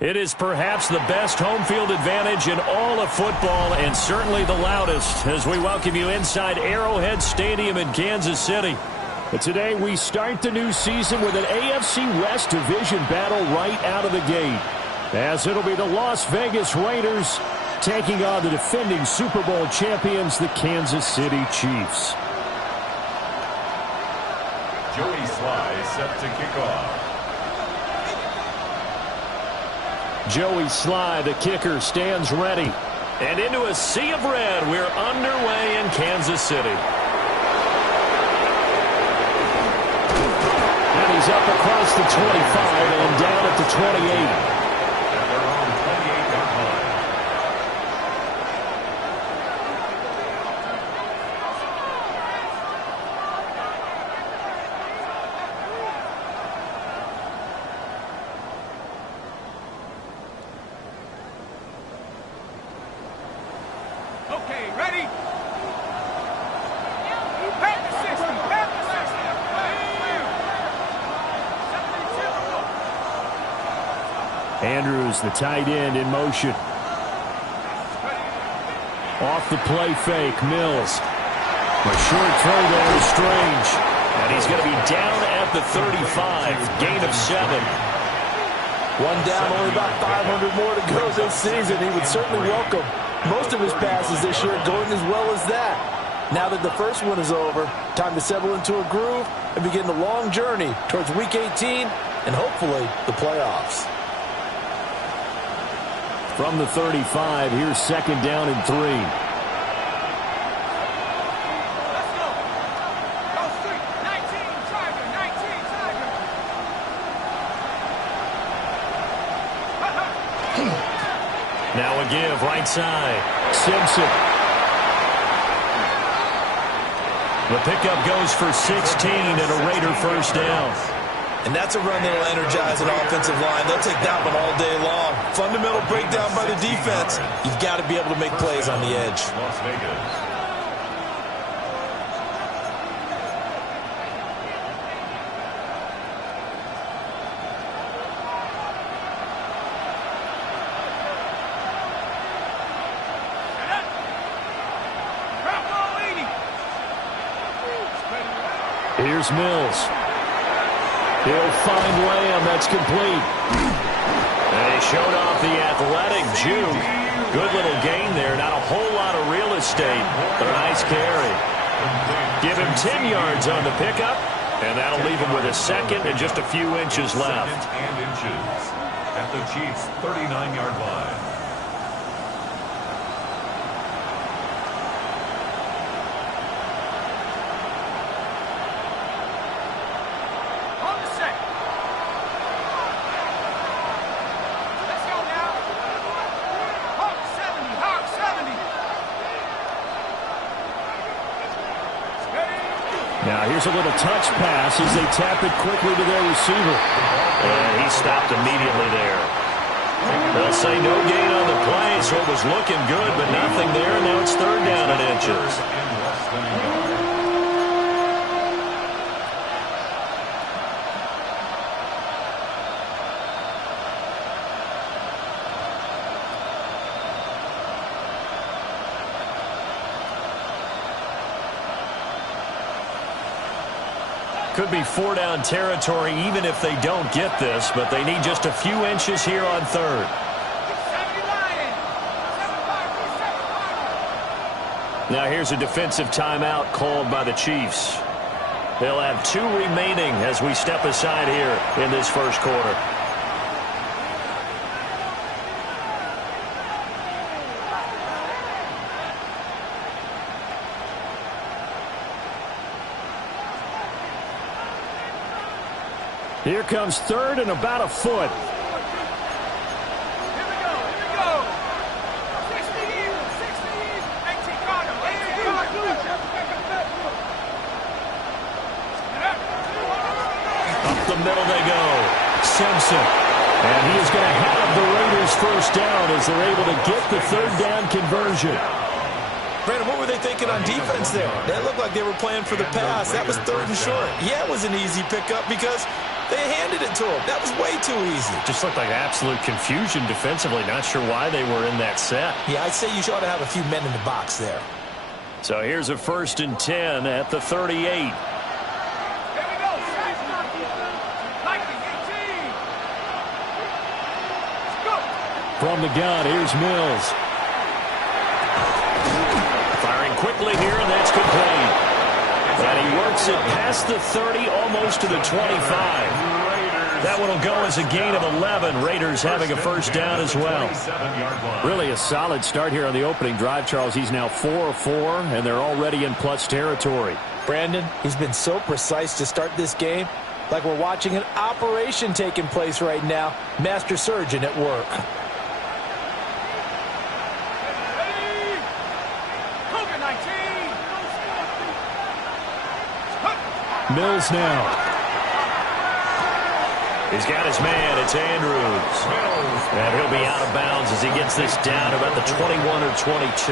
It is perhaps the best home field advantage in all of football and certainly the loudest as we welcome you inside Arrowhead Stadium in Kansas City. But today we start the new season with an AFC West division battle right out of the gate, as it'll be the Las Vegas Raiders taking on the defending Super Bowl champions, the Kansas City Chiefs. Joey Sly set to kick off. Joey Sly, the kicker, stands ready. And into a sea of red, we're underway in Kansas City. And he's up across the 25 and down at the 28. At their own 28-yard line. Okay, ready? Back to 60. Back to 60. Andrews, the tight end, in motion. Off the play fake, Mills. A short throw there is Strange. And he's going to be down at the 35. Gain of 7. One down, only about 500 more to go this season. He would certainly welcome most of his passes this year going as well as that. Now that the first one is over, time to settle into a groove and begin the long journey towards Week 18 and hopefully the playoffs. From the 35, here's second down and 3. Let's go. Go street. 19, Tiger. 19, Tiger. Now a give, right side. Simpson. The pickup goes for 16 and a Raider first down. And that's a run that will energize an offensive line. They'll take that one all day long. Fundamental breakdown by the defense. You've got to be able to make plays on the edge. Las Vegas. Here's Mills. He'll find Lamb. That's complete. And he showed off the athletic Jew. Good little gain there. Not a whole lot of real estate, but a nice carry. Give him 10 yards on the pickup, and that'll leave him with a second and just a few inches left. Second and inches at the Chiefs' 39-yard line. Now here's a little touch pass as they tap it quickly to their receiver. And he stopped immediately there. They'll say no gain on the play, so it was looking good, but nothing there, and now it's third down and inches. Could be four-down territory even if they don't get this, but they need just a few inches here on third. Now here's a defensive timeout called by the Chiefs. They'll have 2 remaining as we step aside here in this first quarter. Here comes third and about a foot. Up the middle they go. Simpson. And he is going to have the Raiders first down as they're able to get the third down conversion. Brandon, what were they thinking on defense there? They looked like they were playing for the pass. That was third and short. Yeah, it was an easy pickup because they handed it to him. That was way too easy. Just looked like absolute confusion defensively. Not sure why they were in that set. Yeah, I'd say you ought to have a few men in the box there. So here's a 1st and 10 at the 38. From the gun, here's Mills. Firing quickly here, and that's complete. And he works it past the 30, almost to the 25. That one will go as a gain of 11. Raiders having a first down as well. Really a solid start here on the opening drive, Charles. He's now 4 of 4, and they're already in plus territory. Brandon, he's been so precise to start this game, like we're watching an operation taking place right now. Master surgeon at work. Mills now. He's got his man. It's Andrews. And he'll be out of bounds as he gets this down about the 21 or 22.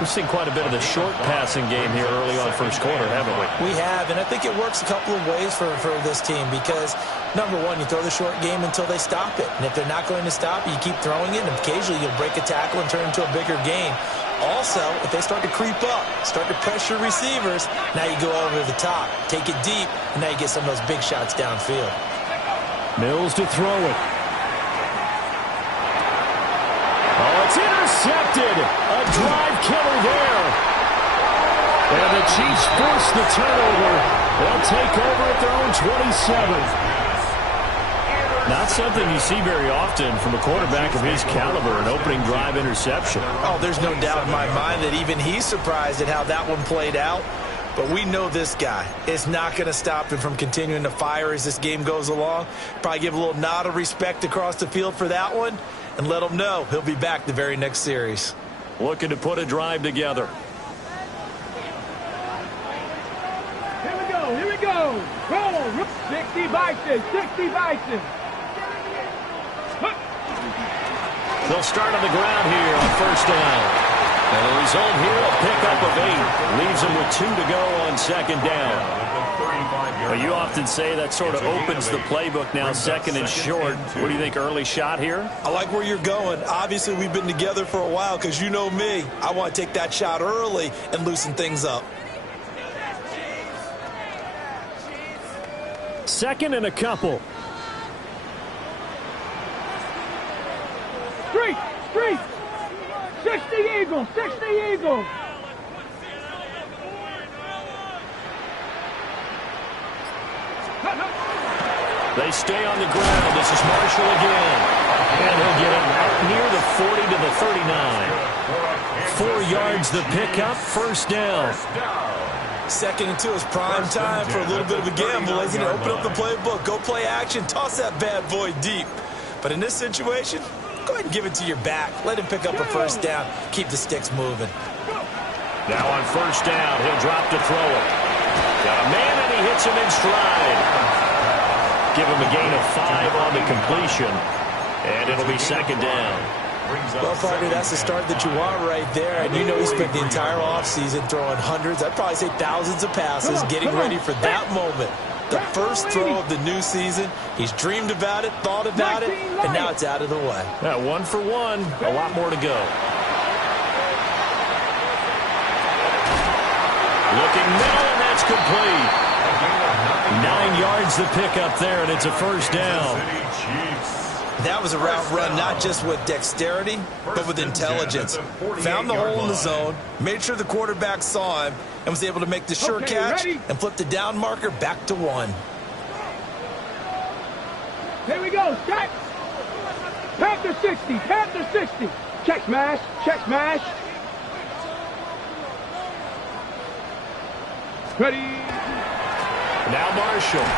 We've seen quite a bit of the short passing game here early on first quarter, haven't we? We have, and I think it works a couple of ways for this team because, number one, you throw the short game until they stop it. And if they're not going to stop it, you keep throwing it, and occasionally you'll break a tackle and turn it into a bigger gain. Also, if they start to creep up, start to pressure receivers, now you go over the top, take it deep, and now you get some of those big shots downfield. Mills to throw it. Oh, it's intercepted. A drive killer there. And the Chiefs force the turnover. They'll take over at their own 27. Not something you see very often from a quarterback of his caliber, an opening drive interception. Oh, there's no doubt in my mind that even he's surprised at how that one played out. But we know this guy is not going to stop him from continuing to fire as this game goes along. Probably give a little nod of respect across the field for that one and let him know he'll be back the very next series. Looking to put a drive together. Here we go. Roll. 60 Bison, 60 Bison. They'll start on the ground here on first down. And the result here, a pickup of 8. Leaves them with 2 to go on second down. Well, you often say that sort of opens the playbook now, second and short. What do you think, early shot here? I like where you're going. Obviously, we've been together for a while because you know me. I want to take that shot early and loosen things up. Second and a couple. Street. 60 Eagles, 60 Eagles. They stay on the ground. This is Marshall again. And he'll get it right near the 40 to the 39. 4 yards the pickup, first down. Second and 2 is prime time for a little bit of a gamble, isn't it? Open up the playbook, go play action, toss that bad boy deep. But in this situation, go ahead and give it to your back. Let him pick up a first down. Keep the sticks moving. Now on first down, he'll drop to throw it. Got a man, and he hits him in stride. Give him a gain of 5 on the completion, and it'll be second down. Well, partner, that's the start that you want right there. And you know he spent the entire offseason throwing hundreds, I'd probably say thousands of passes, getting ready for that moment. The first throw of the new season. He's dreamed about it, thought about it, and now it's out of the way. 1 for 1. A lot more to go. Looking middle, and that's complete. 9 yards the pickup there, and it's a first down. That was a route run not just with dexterity, but with intelligence. Found the hole in the zone, made sure the quarterback saw him, and was able to make the sure catch and flip the down marker back to 1. Here we go, set. Panther 60, Panther 60. Check smash, check smash. Ready. Now Marshall.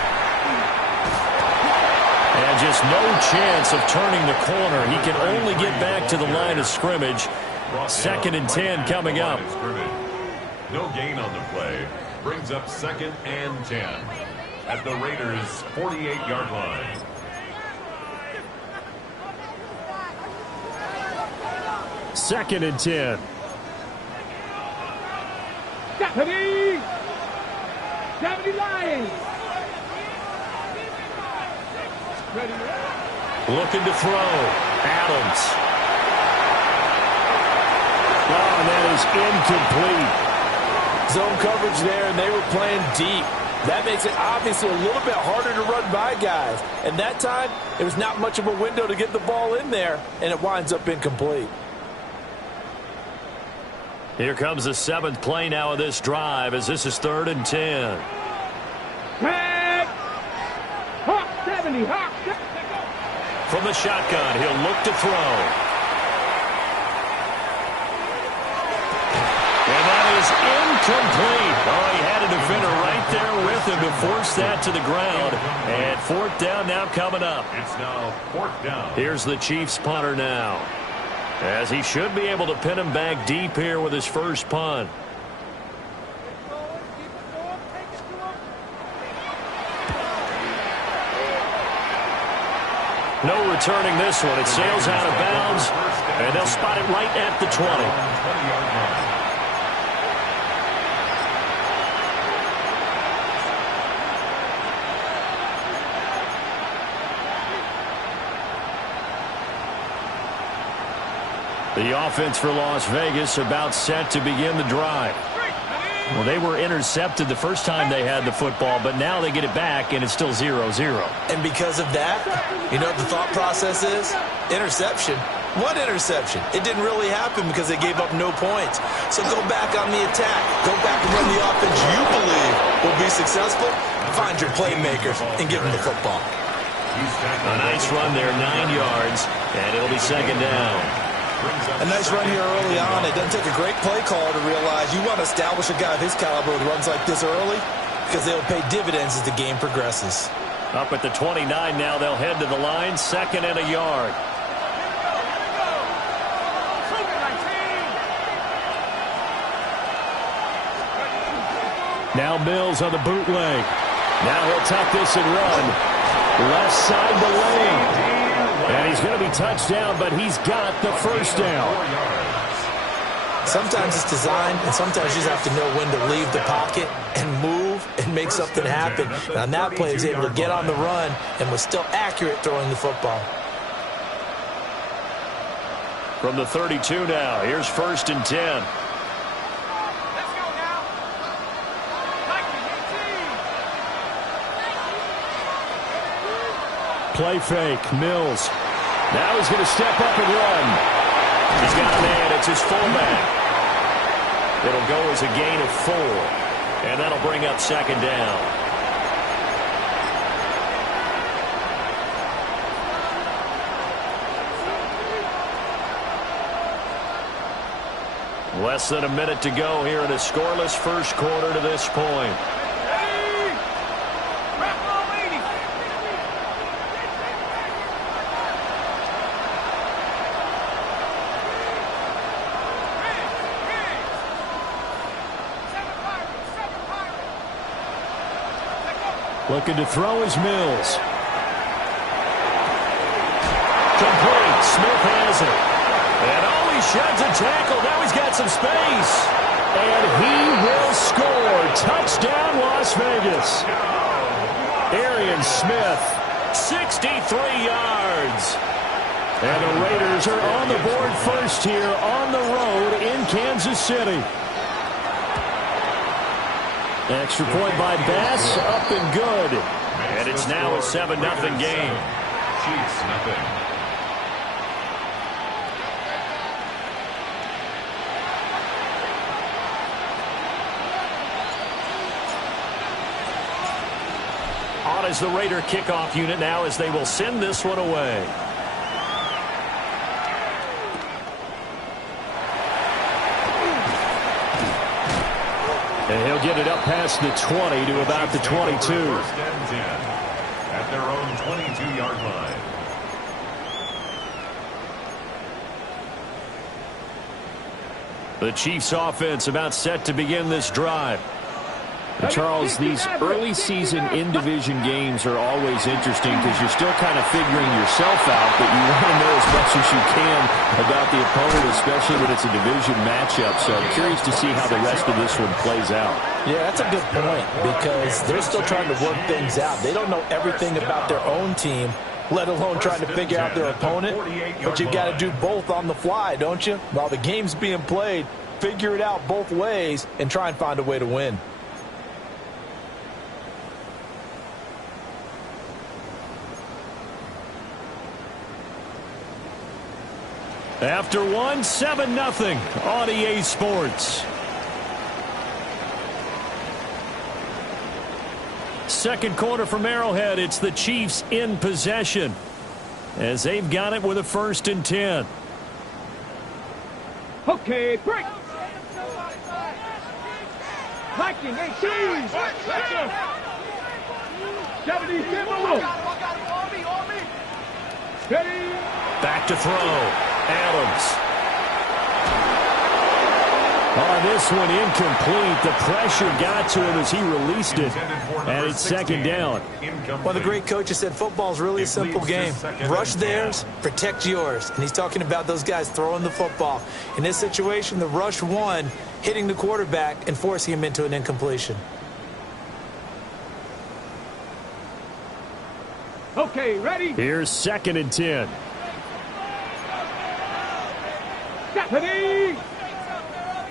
And just no chance of turning the corner. He can only get back to the line of scrimmage. 2nd and 10 coming up. No gain on the play. Brings up 2nd and 10 at the Raiders' 48-yard line. Second and 10. Stephanie! 70 Lions! Ready. Looking to throw. Adams. Oh, and that is incomplete. Zone coverage there, and they were playing deep. That makes it obviously a little bit harder to run by guys. And that time, it was not much of a window to get the ball in there, and it winds up incomplete. Here comes the 7th play now of this drive, as this is 3rd and 10. Tag! Hawk 70, Hawk 70. From the shotgun, he'll look to throw. And that is incomplete. Oh, he had a defender right there with him to force that to the ground. And 4th down now coming up. It's now 4th down. Here's the Chiefs punter now, as he should be able to pin him back deep here with his first punt. No returning this one. It sails out of bounds, and they'll spot it right at the 20. The offense for Las Vegas about set to begin the drive. Well, they were intercepted the first time they had the football, but now they get it back, and it's still 0-0. And because of that, you know what the thought process is? Interception. What interception? It didn't really happen because they gave up no points. So go back on the attack. Go back and run the offense you believe will be successful. Find your playmakers and give them the football. A nice run there, 9 yards, and it'll be 2nd down. A nice run here early on. It doesn't take a great play caller to realize you want to establish a guy of his caliber with runs like this early, because they'll pay dividends as the game progresses. Up at the 29 now, they'll head to the line, 2nd and a yard. Now Mills on the bootleg. Now he'll tuck this and run. Left side the lane. And he's going to be touched down, but he's got the first down. Sometimes it's designed, and sometimes you just have to know when to leave the pocket and move and make something happen. And on that play, he was able to get on the run and was still accurate throwing the football. From the 32 now, here's 1st and 10. Play fake, Mills. Now he's going to step up and run. He's got a man, it's his fullback. It'll go as a gain of 4, and that'll bring up 2nd down. Less than a minute to go here in a scoreless first quarter to this point. Looking to throw is Mills. Complete. Smith has it. And he sheds a tackle. Now he's got some space. And he will score. Touchdown, Las Vegas. Arian Smith, 63 yards. And the Raiders are on the board first here on the road in Kansas City. Extra point by Bass, up and good. And it's now a 7-0 game. Chiefs, nothing. On is the Raider kickoff unit now as they will send this one away. And he'll get it up past the 20 to about the 22. First and 10 at their own 22-yard line. The Chiefs offense about set to begin this drive. And Charles, these early season in-division games are always interesting because you're still kind of figuring yourself out, but you want to know as much as you can about the opponent, especially when it's a division matchup. So I'm curious to see how the rest of this one plays out. Yeah, that's a good point because they're still trying to work things out. They don't know everything about their own team, let alone trying to figure out their opponent. But you've got to do both on the fly, don't you? While the game's being played, figure it out both ways and try and find a way to win. After one, 7-0 on EA Sports. Second quarter from Arrowhead, it's the Chiefs in possession as they've got it with a 1st and 10. Okay, break. Hiking, 18. 70, steady. Back to throw. Adams. On this one, incomplete. The pressure got to him as he released it. And it's 2nd down. Well, the great coach said football's really a simple game. Rush theirs, protect yours. And he's talking about those guys throwing the football. In this situation, the rush one, hitting the quarterback and forcing him into an incompletion. Okay, ready? Here's 2nd and 10. Stephanie!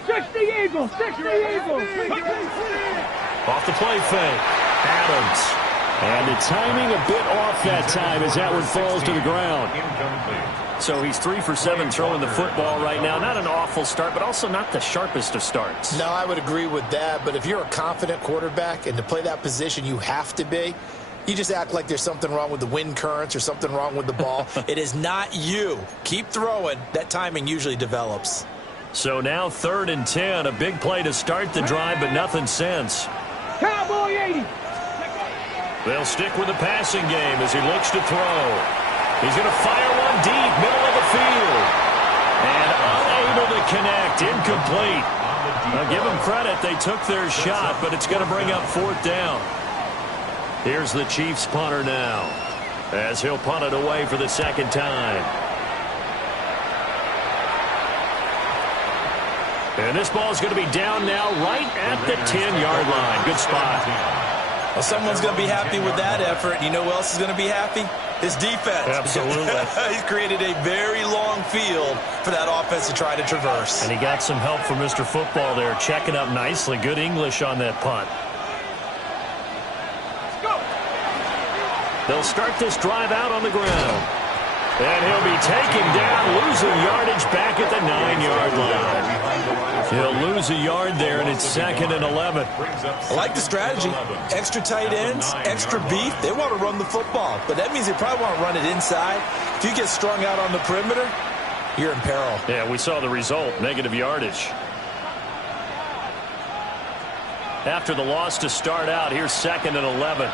60 Eagles! 60 Eagles! Off the play fake. Adams. And the timing a bit off that time as that one falls to the ground. So he's 3 for 7 throwing the football right now. Not an awful start, but also not the sharpest of starts. No, I would agree with that. But if you're a confident quarterback and to play that position, you have to be. You just act like there's something wrong with the wind currents or something wrong with the ball. It is not you. Keep throwing. That timing usually develops. So now 3rd and 10. A big play to start the drive, but nothing since. Cowboy 80. They'll stick with the passing game as he looks to throw. He's going to fire one deep, middle of the field. And unable to connect. Incomplete. Now give them credit. They took their shot, but it's going to bring up 4th down. Here's the Chiefs punter now as he'll punt it away for the 2nd time. And this ball is going to be down now right at the 10-yard line. Good spot. Well, someone's going to be happy with that effort. You know who else is going to be happy? His defense. Absolutely. He's created a very long field for that offense to try to traverse. And he got some help from Mr. Football there, checking up nicely. Good English on that punt. They'll start this drive out on the ground. And he'll be taken down, losing yardage back at the 9-yard line. He'll lose a yard there, and it's 2nd and 11. I like the strategy. Extra tight ends, extra beef. They want to run the football, but that means they probably want to run it inside. If you get strung out on the perimeter, you're in peril. Yeah, we saw the result, negative yardage. After the loss to start out, here's 2nd and 11.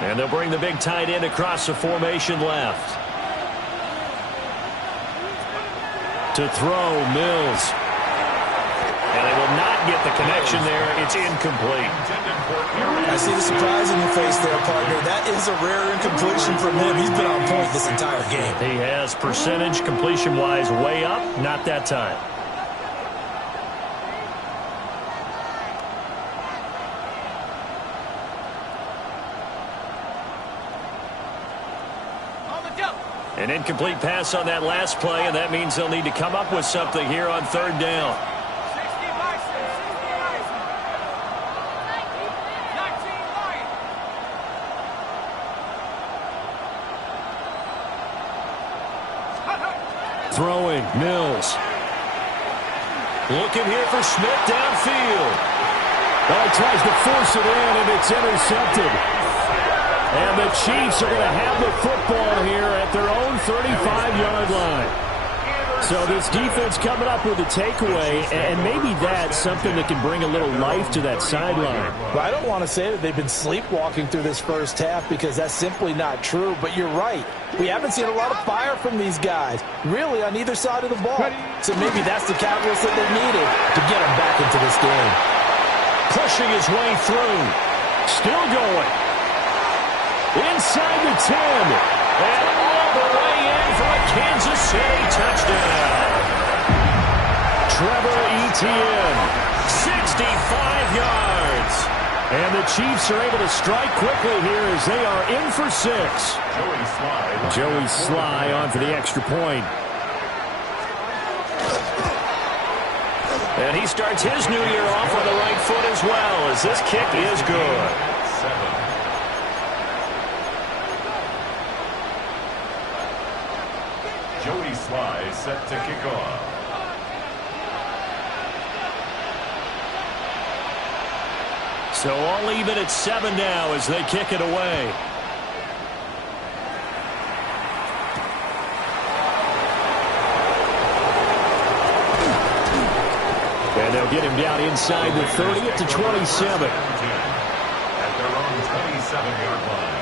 And they'll bring the big tight end across the formation left. To throw, Mills. And they will not get the connection there. It's incomplete. I see the surprise in your face there, partner. That is a rare incompletion from him. He's been on point this entire game. He has percentage completion-wise way up. Not that time. An incomplete pass on that last play, and that means they'll need to come up with something here on third down. Throwing, Mills. Looking here for Smith downfield. Oh, he tries to force it in, and it's intercepted. And the Chiefs are going to have the football here at their own 35-yard line. So this defense coming up with a takeaway, and maybe that's something that can bring a little life to that sideline. Well, I don't want to say that they've been sleepwalking through this first half because that's simply not true, but you're right. We haven't seen a lot of fire from these guys, really, on either side of the ball. So maybe that's the catalyst that they needed to get them back into this game. Pushing his way through. Still going. Inside the 10. And all the way in for a Kansas City touchdown. Trevor Etienne, 65 yards. And the Chiefs are able to strike quickly here as they are in for 6. Joey Sly on for the extra point. And he starts his new year off on the right foot as well, as this kick is good. Joey Sly set to kick off. So all even at 7 now as they kick it away. And they'll get him down inside the 30 to 27. At their own 27-yard line.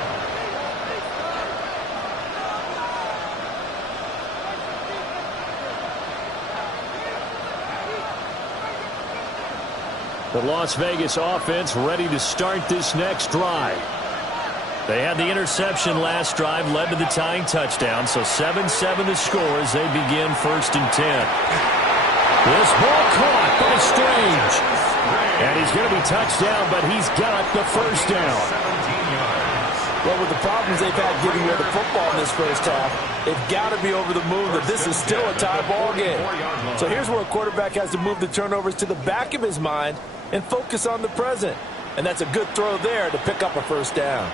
The Las Vegas offense ready to start this next drive. They had the interception last drive, led to the tying touchdown, so 7-7 the score as they begin 1st and 10. This ball caught by Strange. And he's going to be touched down, but he's got the first down. Well, with the problems they've had getting rid of the football in this first half, they've got to be over the moon that this is still a tie ball game. So here's where a quarterback has to move the turnovers to the back of his mind and focus on the present. And that's a good throw there to pick up a first down.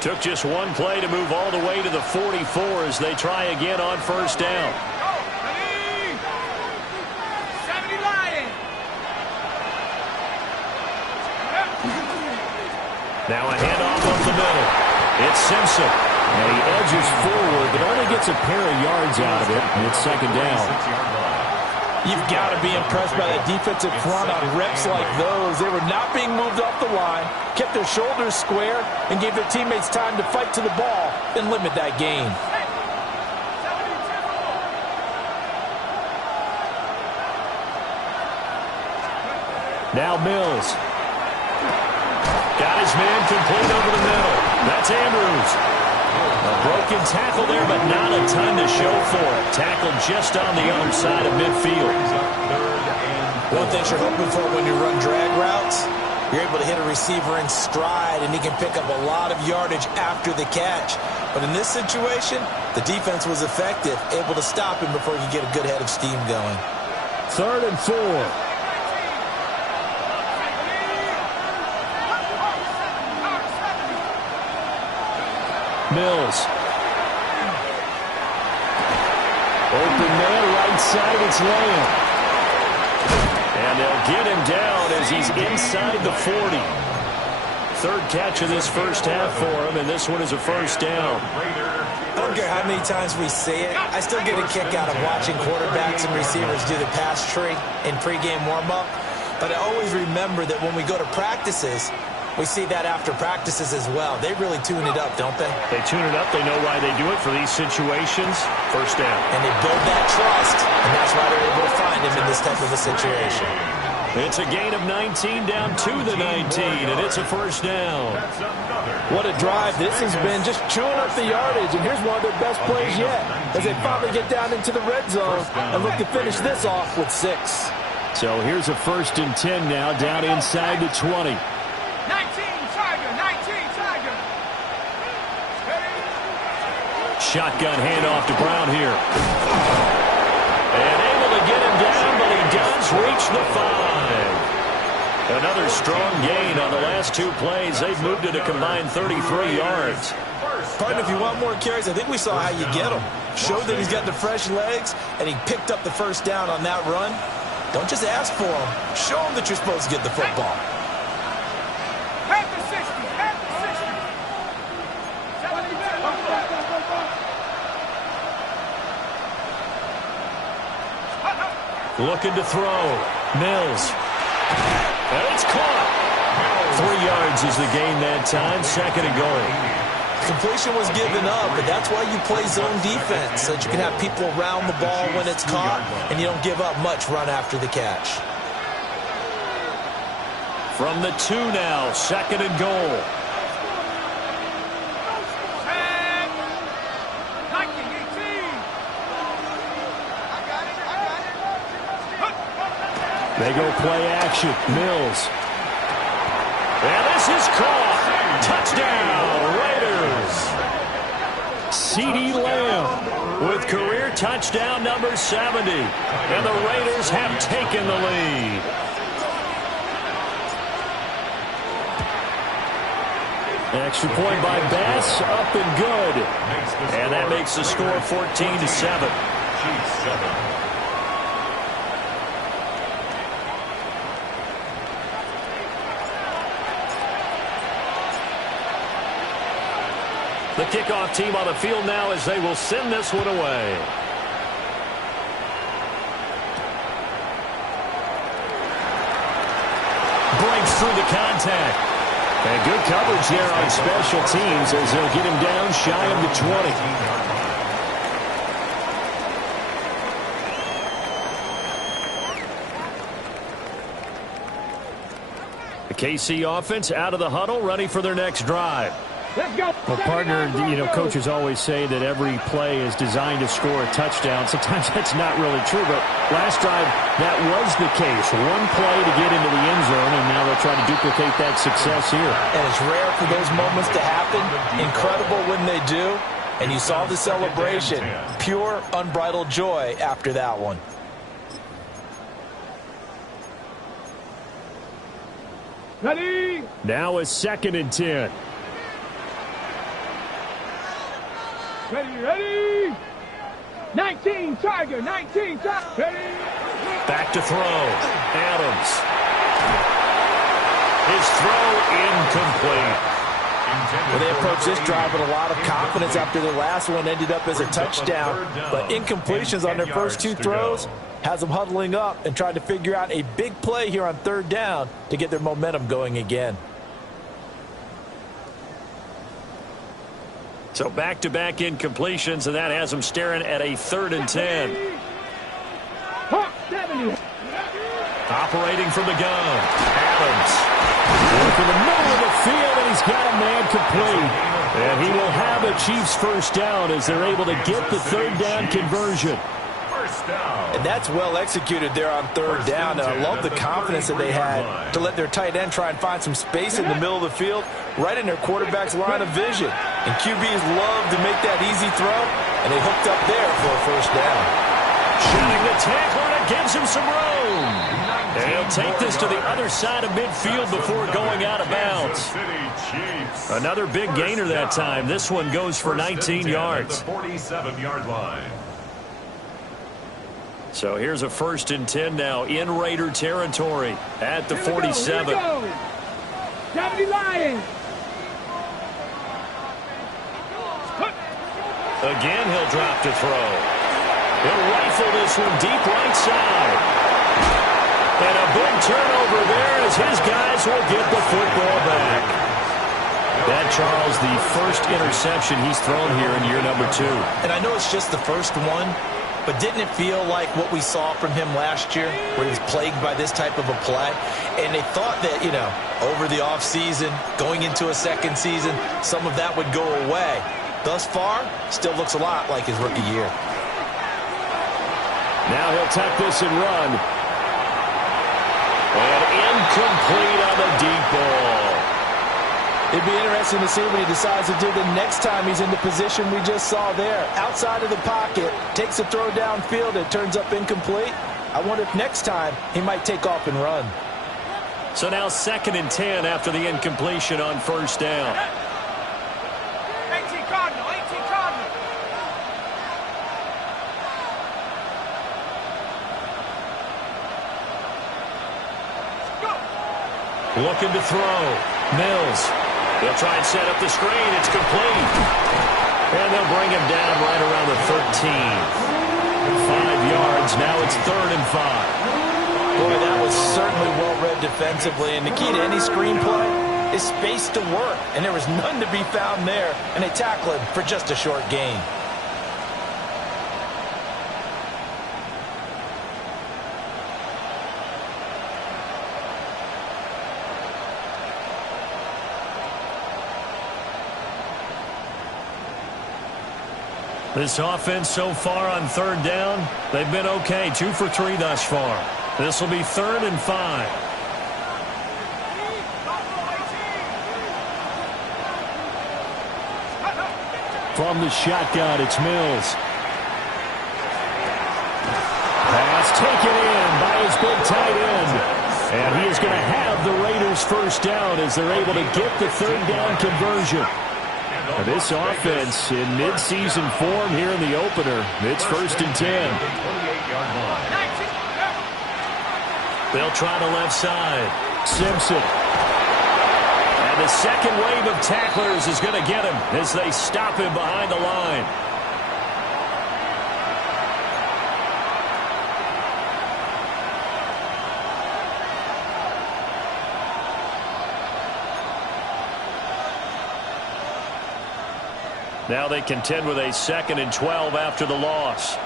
Took just one play to move all the way to the 44 as they try again on first down. Now a handoff up the middle. It's Simpson. And he edges forward, but only gets a pair of yards out of it. And it's 2nd down. You've got to be impressed by the defensive front on reps like those. They were not being moved off the line, kept their shoulders square, and gave their teammates time to fight to the ball and limit that gain. Now Mills. Got his man complete over the middle. That's Andrews. A broken tackle there, but not a ton to show for it. Tackled just on the other side of midfield. One thing you're hoping for when you run drag routes, you're able to hit a receiver in stride, and he can pick up a lot of yardage after the catch. But in this situation, the defense was effective, able to stop him before he could get a good head of steam going. 3rd and 4. Mills. Open man, right side, it's Lamb. And they'll get him down as he's inside the 40. 3rd catch of this first half for him, and this one is a first down. I don't care how many times we say it, I still get a kick out of watching quarterbacks and receivers do the pass tree in pregame warm-up. But I always remember that when we go to practices, We see that after practices as well. They really tune it up, don't they? They tune it up. They know why they do it for these situations. First down. And they build that trust, and that's why they're able to find him in this type of a situation. It's a gain of 19 down to the 19, and it's a first down. What a drive this has been, just chewing up the yardage, and here's one of their best plays yet as they finally get down into the red zone and look to finish this off with 6. So here's a 1st and 10 now, down inside the 20. 19 Tiger, 19 Tiger. Shotgun handoff to Brown here. And able to get him down, but he does reach the 5. Another strong gain on the last 2 plays. They've moved it a combined 33 yards. Partner, if you want more carries, I think we saw how you get him. Showed that he's got the fresh legs, and he picked up the first down on that run. Don't just ask for him. Show him that you're supposed to get the football. Half the 60, half the 60. Looking to throw. Mills. And it's caught. 3 yards is the gain that time. 2nd and goal. Completion was given up, but that's why you play zone defense, so that you can have people around the ball when it's caught, and you don't give up much run after the catch. From the 2 now, 2nd and goal. They go play action. Mills. And this is caught. Touchdown, Raiders. CeeDee Lamb with career touchdown number 70. And the Raiders have taken the lead. Extra point by Bass, up and good. And that makes the score 14-7. The kickoff team on the field now as they will send this one away. Breaks through the contact. And good coverage there on special teams as they'll get him down shy of the 20. The KC offense out of the huddle, ready for their next drive. Let's go. Well, partner, coaches always say that every play is designed to score a touchdown. Sometimes that's not really true, but last drive, that was the case. One play to get into the end zone, and now they'll try to duplicate that success here. And it's rare for those moments to happen. Incredible when they do. And you saw the celebration. Pure, unbridled joy after that one. Ready? Now a 2nd and 10. Ready? 19 Tiger, 19 Tiger. Ready? Back to throw. Adams. His throw incomplete. Well, they approached this drive with a lot of confidence after their last one ended up as a touchdown. But incompletions on their first 2 throws has them huddling up and trying to figure out a big play here on 3rd down to get their momentum going again. So back-to-back incompletions, and that has them staring at a 3rd and 10. Operating from the gun. Adams. Work in the middle of the field, and he's got a man complete. And he will have a Chiefs first down as they're able to get the 3rd down conversion. And that's well executed there on 3rd down. And I love the confidence that they had to let their tight end try and find some space in the middle of the field, right in their quarterback's line of vision. And QBs love to make that easy throw, and they hooked up there for a first down. Shooting the tackler, and it gives him some room. And he'll take this to the other side of midfield before going out of bounds. Another big gainer that time. This one goes for 19 yards. 47-yard line. So here's a 1st and 10 now in Raider territory at the 47. 70 Lions. Again, he'll drop to throw. He'll rifle this one deep right side. And a big turnover there as his guys will get the football back. That, Charles, the first interception he's thrown here in year number 2. And I know it's just the first one, but didn't it feel like what we saw from him last year, where he was plagued by this type of a play? And they thought that, over the offseason, going into a second season, some of that would go away. Thus far, still looks a lot like his rookie year. Now he'll tuck this and run. And incomplete on the deep ball. It'd be interesting to see what he decides to do the next time he's in the position we just saw there. Outside of the pocket, takes a throw downfield, it turns up incomplete. I wonder if next time he might take off and run. So now 2nd and 10 after the incompletion on first down. 18 Cardinal, 18 Cardinal. Go. Looking to throw. Mills. They'll try and set up the screen. It's complete. And they'll bring him down right around the 13. 5 yards. Now it's 3rd and 5. Boy, that was certainly well-read defensively. And the key to any screenplay is space to work. And there was none to be found there. And they tackle him for just a short gain. This offense so far on 3rd down, they've been okay. 2 for 3 thus far. This will be 3rd and 5. From the shotgun, it's Mills. Pass taken in by his big tight end. And he is going to have the Raiders first down as they're able to get the 3rd down conversion. Now this offense in midseason form here in the opener. It's 1st and 10. They'll try the left side. Simpson. And the second wave of tacklers is going to get him as they stop him behind the line. Now they contend with a 2nd and 12 after the loss.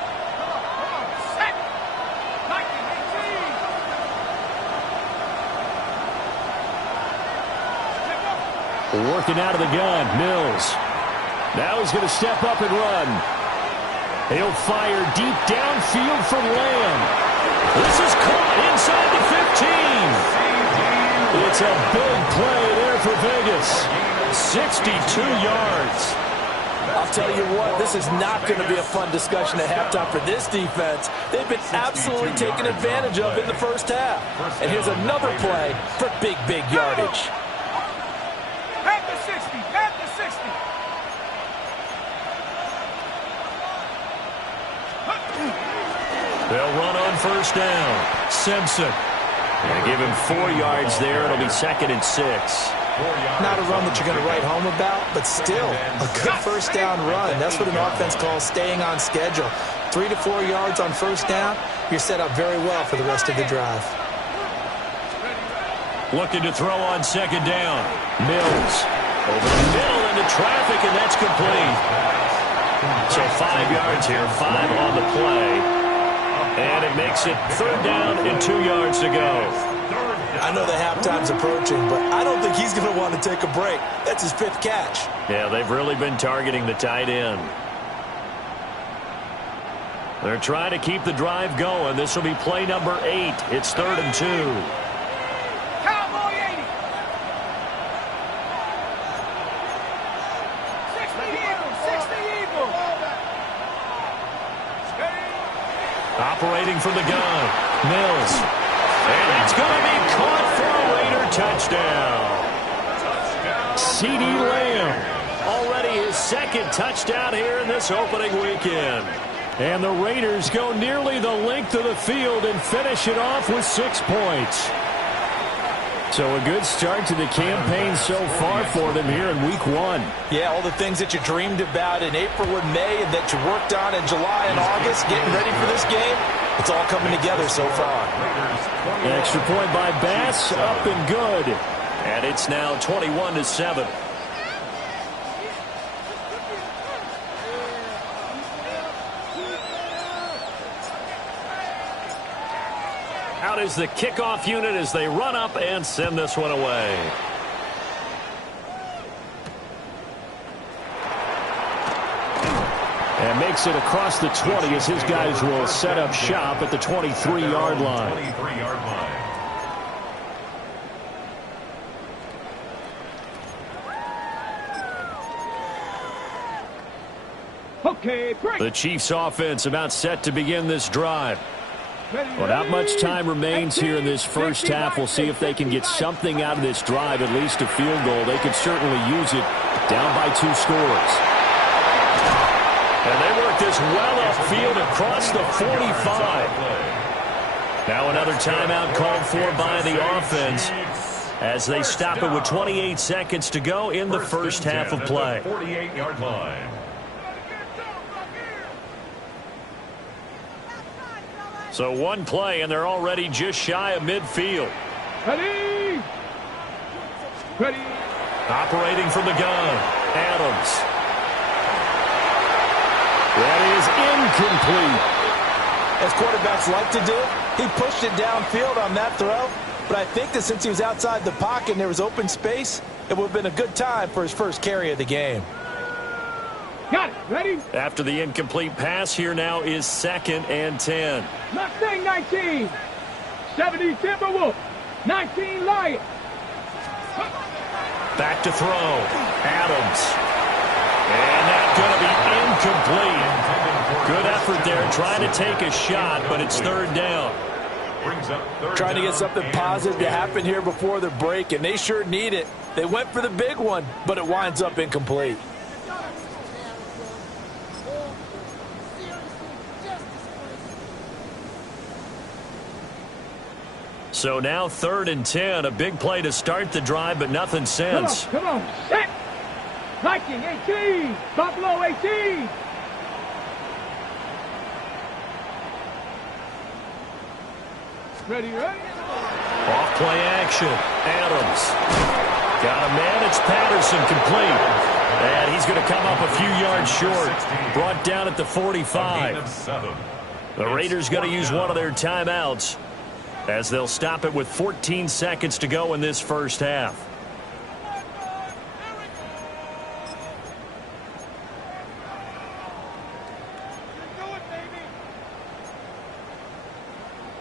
Working out of the gun, Mills. Now he's going to step up and run. He'll fire deep downfield from Lamb. This is caught inside the 15. It's a big play there for Vegas. 62 yards. I'll tell you what, this is not going to be a fun discussion at halftime for this defense. They've been absolutely taken advantage of in the first half. And here's another play for big yardage. At the 60, at the 60. They'll run on first down. Simpson. Going to give him 4 yards there. It'll be 2nd and 6. Not a run that you're going to write home about, but still a good first down run. That's what an offense calls staying on schedule. 3 to 4 yards on first down, you're set up very well for the rest of the drive. Looking to throw on 2nd down. Mills over the middle into traffic, and that's complete. So 5 yards here, 5 on the play. And it makes it 3rd down and 2 yards to go. I know the halftime's approaching, but I don't think he's going to want to take a break. That's his 5th catch. Yeah, they've really been targeting the tight end. They're trying to keep the drive going. This will be play number 8. It's 3rd and 2. Cowboy 80. 60 Eagle, 60 Eagle. Operating from the gun. Mills. And that's going to be caught for a Raider touchdown. CeeDee Lamb, already his 2nd touchdown here in this opening weekend. And the Raiders go nearly the length of the field and finish it off with 6 points. So a good start to the campaign so far for them here in week 1. Yeah, all the things that you dreamed about in April and May and that you worked on in July and August, getting ready for this game, It's all coming together so far. Extra point by Bass, up and good. And it's now 21-7. Out is the kickoff unit as they run up and send this one away. And makes it across the 20 as his guys will set up shop at the 23-yard line. 23-yard line. Okay, break. The Chiefs offense about set to begin this drive. Well, not much time remains here in this first half. We'll see if they can get something out of this drive, at least a field goal. They could certainly use it down by 2 scores. And they work this well upfield across the 45. Now another timeout called for by the offense as they stop it with 28 seconds to go in the first half of play. 48-yard line. So one play, and they're already just shy of midfield. Ready. Ready. Operating from the gun, Adams. That is incomplete. As quarterbacks like to do, he pushed it downfield on that throw. But I think that since he was outside the pocket and there was open space, it would have been a good time for his first carry of the game. Got it. Ready. After the incomplete pass, here now is 2nd and 10. Mustang 19. 70 Timberwolf. 19 Lion. Back to throw. Adams. And that's going to be incomplete. Good effort there trying to take a shot, but it's 3rd down. Trying to get something positive to happen here before the break, and they sure need it. They went for the big one, but it winds up incomplete. So now 3rd and 10. A big play to start the drive, but nothing since. Come on. Set. Viking 18. Buffalo 18. Ready, ready. Off play action. Adams. Got a man. It's Patterson complete. And he's going to come up a few yards short. Brought down at the 45. The Raiders going to use one of their timeouts as they'll stop it with 14 seconds to go in this first half.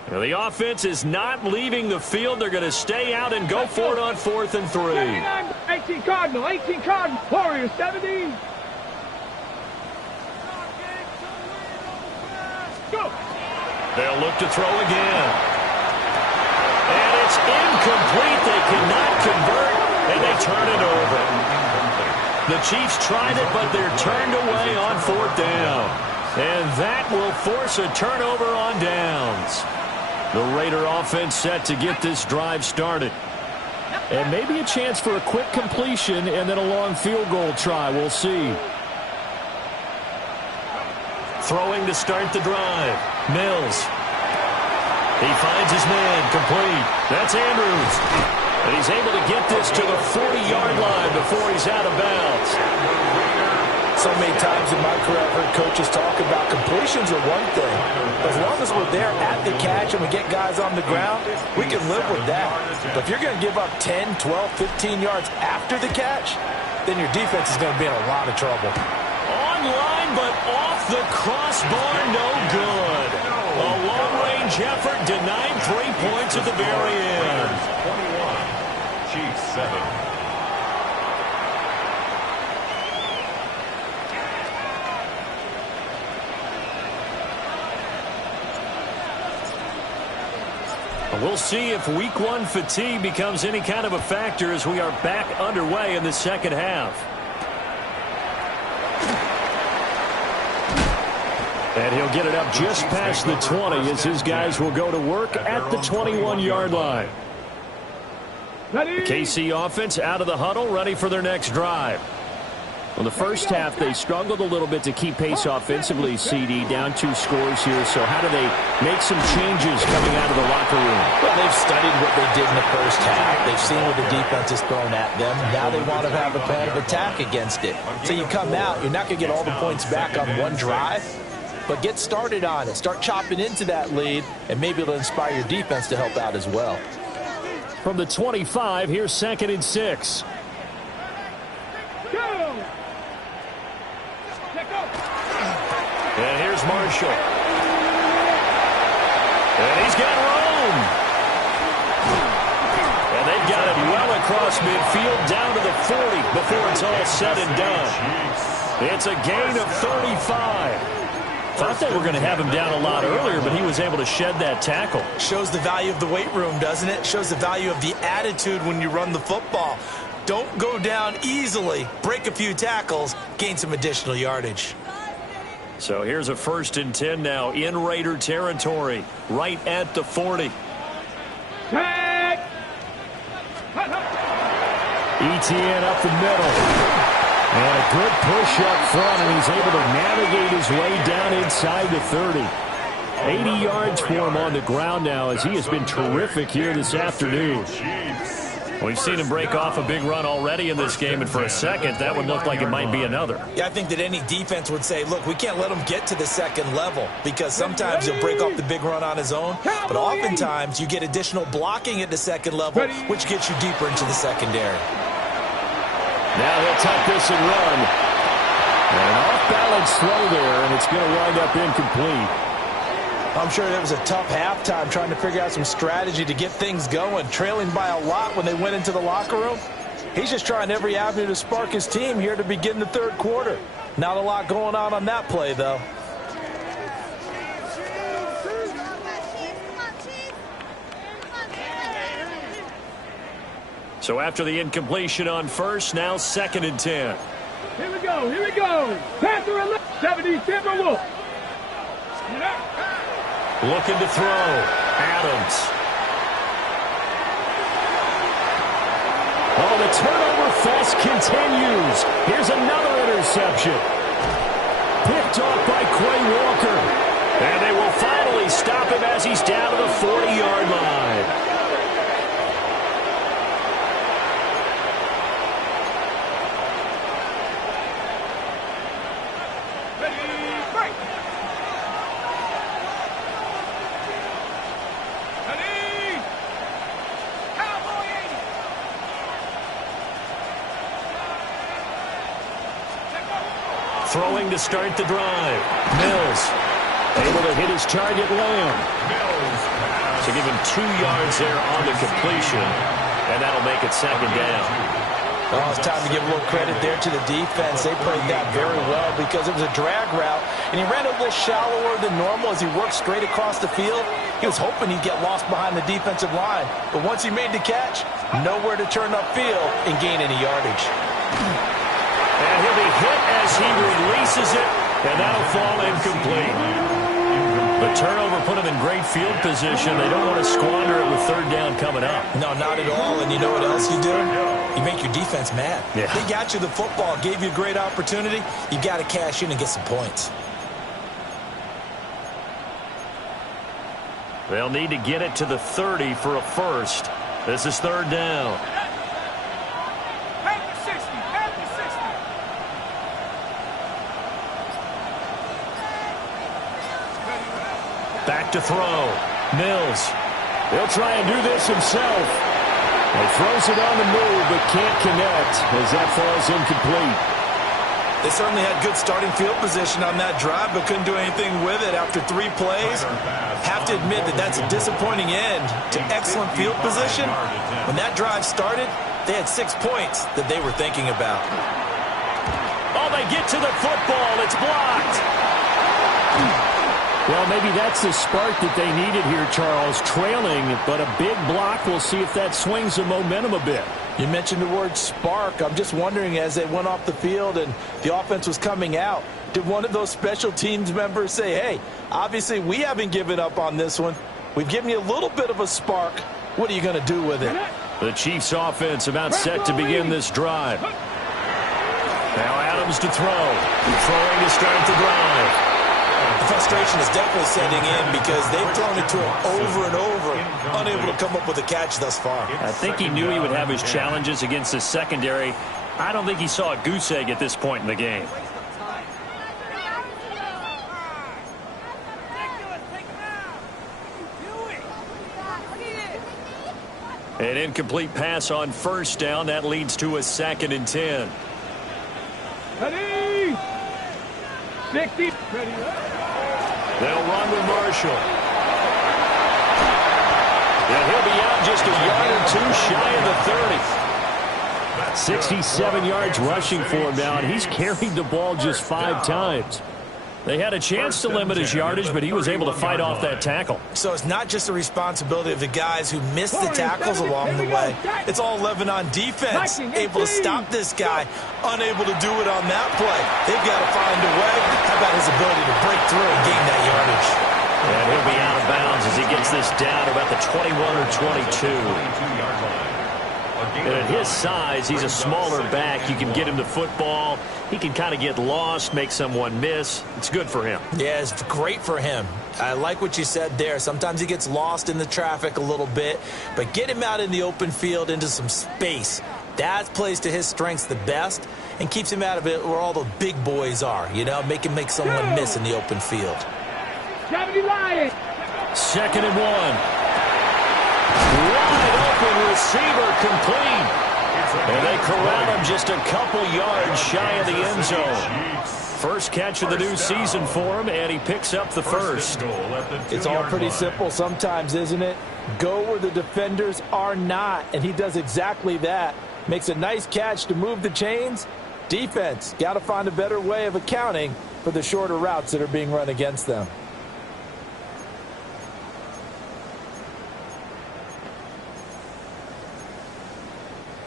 Now the offense is not leaving the field. They're going to stay out and go for it on 4th and 3. 18 Cardinal, 18 Cardinal, Warriors 70. Go. They'll look to throw again. And it's incomplete. They cannot convert, and they turn it over. The Chiefs tried it, but they're turned away on 4th down. And that will force a turnover on downs. The Raider offense set to get this drive started. And maybe a chance for a quick completion and then a long field goal try. We'll see. Throwing to start the drive. Mills. He finds his man complete. That's Andrews. And he's able to get this to the 40-yard line before he's out of bounds. So many times in my career I've heard coaches talk about completions are one thing. As long as we're there at the catch and we get guys on the ground, we can live with that. But if you're going to give up 10, 12, 15 yards after the catch, then your defense is going to be in a lot of trouble. Online, but off the crossbar, no good. A long-range effort denied 3 points at the very end. 21, Chiefs 7. We'll see if Week 1 fatigue becomes any kind of a factor as we are back underway in the second half. And he'll get it up just past the 20 as his guys will go to work at the 21-yard line. The KC offense out of the huddle, ready for their next drive. Well, the first half, they struggled a little bit to keep pace offensively, CD, down 2 scores here. So how do they make some changes coming out of the locker room? Well, they've studied what they did in the first half. They've seen what the defense has thrown at them. Now they want to have a plan of attack against it. So you come out, you're not going to get all the points back on one drive, but get started on it. Start chopping into that lead, and maybe it'll inspire your defense to help out as well. From the 25, here's 2nd and 6. And here's Marshall. And he's got room. And they've got it well across midfield down to the 40 before it's all said and done. It's a gain of 35. Thought they were going to have him down a lot earlier, but he was able to shed that tackle. Shows the value of the weight room, doesn't it? Shows the value of the attitude when you run the football. Don't go down easily. Break a few tackles. Gain some additional yardage. So here's a 1st and 10 now in Raider territory, right at the 40. Tag! ETN up the middle. And a good push up front, and he's able to navigate his way down inside the 30. 80 yards for him on the ground now as he has been terrific here this afternoon. We've seen him break off a big run already in this game, and for a second, that would look like it might be another. Yeah, I think that any defense would say, look, we can't let him get to the 2nd level because sometimes he'll break off the big run on his own, but oftentimes you get additional blocking at the 2nd level, which gets you deeper into the secondary. Now he'll tuck this and run. And an off-balance throw there, and it's going to wind up incomplete. I'm sure there was a tough halftime trying to figure out some strategy to get things going, trailing by a lot when they went into the locker room. He's just trying every avenue to spark his team here to begin the 3rd quarter. Not a lot going on that play, though. So after the incompletion on 1st, now 2nd and 10. Here we go, here we go. Panther 70 Timberwolf. Looking to throw. Adams. Oh, the turnover fest continues. Here's another interception. Picked off by Quay Walker. And they will finally stop him as he's down to the 40-yard line. Throwing to start the drive. Mills able to hit his target, Lamb. So give him 2 yards there on the completion, and that'll make it 2nd down. Well, it's time to give a little credit there to the defense. They played that very well because it was a drag route, and he ran a little shallower than normal as he worked straight across the field. He was hoping he'd get lost behind the defensive line, but once he made the catch, nowhere to turn upfield and gain any yardage. And he'll be hit as he releases it, and that'll fall incomplete. The turnover put him in great field position. They don't want to squander it with 3rd down coming up. No, not at all. And you know what else you do? You make your defense mad. Yeah. They got you the football, gave you a great opportunity. You got to cash in and get some points. They'll need to get it to the 30 for a 1st. This is 3rd down. Back to throw. Mills. He'll try and do this himself. He throws it on the move, but can't connect as that falls incomplete. They certainly had good starting field position on that drive, but couldn't do anything with it after 3 plays. Have to admit that that's a disappointing end to excellent field position. When that drive started, they had 6 points that they were thinking about. Oh, they get to the football. It's blocked. Well, maybe that's the spark that they needed here, Charles. Trailing, but a big block. We'll see if that swings the momentum a bit. You mentioned the word spark. I'm just wondering, as they went off the field and the offense was coming out, did one of those special teams members say, hey, obviously we haven't given up on this one. We've given you a little bit of a spark. What are you going to do with it? The Chiefs offense about set to begin this drive. Now comes to throw. Throwing to start the drive. The frustration is definitely setting in because they've thrown it to him over and over, unable to come up with a catch thus far. I think he knew he would have his challenges against the secondary. I don't think he saw a goose egg at this point in the game. An incomplete pass on first down. That leads to a 2nd and 10. Ready? 60. Ready. They'll run with Marshall. And he'll be out just a yard or two shy of the 30. 67 yards rushing for him now, and he's carried the ball just 5 times. They had a chance to limit his yardage, but he was able to fight off that tackle. So it's not just the responsibility of the guys who missed the tackles along the way. It's all on defense. Able to stop this guy, unable to do it on that play. They've got to find a way. How about his ability to break through and gain that yardage? And he'll be out of bounds as he gets this down about the 21 or 22. And at his size, he's a smaller back. You can get him the football. He can kind of get lost, make someone miss. It's good for him. Yeah, it's great for him. I like what you said there. Sometimes he gets lost in the traffic a little bit, but get him out in the open field into some space. That plays to his strengths the best and keeps him out of it where all the big boys are, you know, make him make someone miss in the open field. 70 Lions. 2nd and 1. Wide open receiver complete. And they corral him just a couple yards shy of the end zone. First catch of the new season for him, and he picks up the first. It's all pretty simple sometimes, isn't it? Go where the defenders are not, and he does exactly that. Makes a nice catch to move the chains. Defense, got to find a better way of accounting for the shorter routes that are being run against them.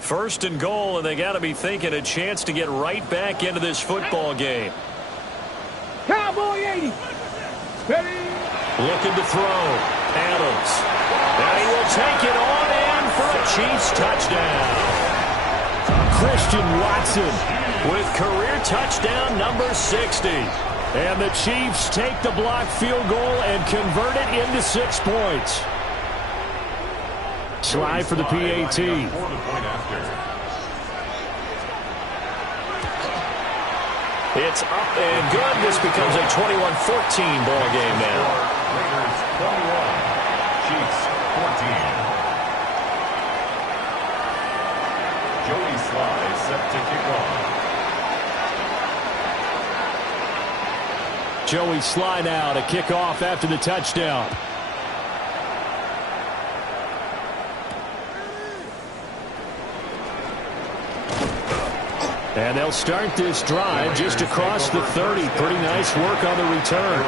First and goal, and they got to be thinking a chance to get right back into this football game. Cowboy 80. Ready. Looking to throw. Adams. And he will take it on in for a Chiefs touchdown. Christian Watson With career touchdown number 60. And the Chiefs take the blocked field goal and convert it into 6 points. Slide for the PAT. It's up and good. This becomes a 21-14 ball game now. Raiders 21, Chiefs 14. Joey Sly set to kick off. Joey Sly now to kick off after the touchdown. And they'll start this drive just across the 30. Pretty nice work on the return.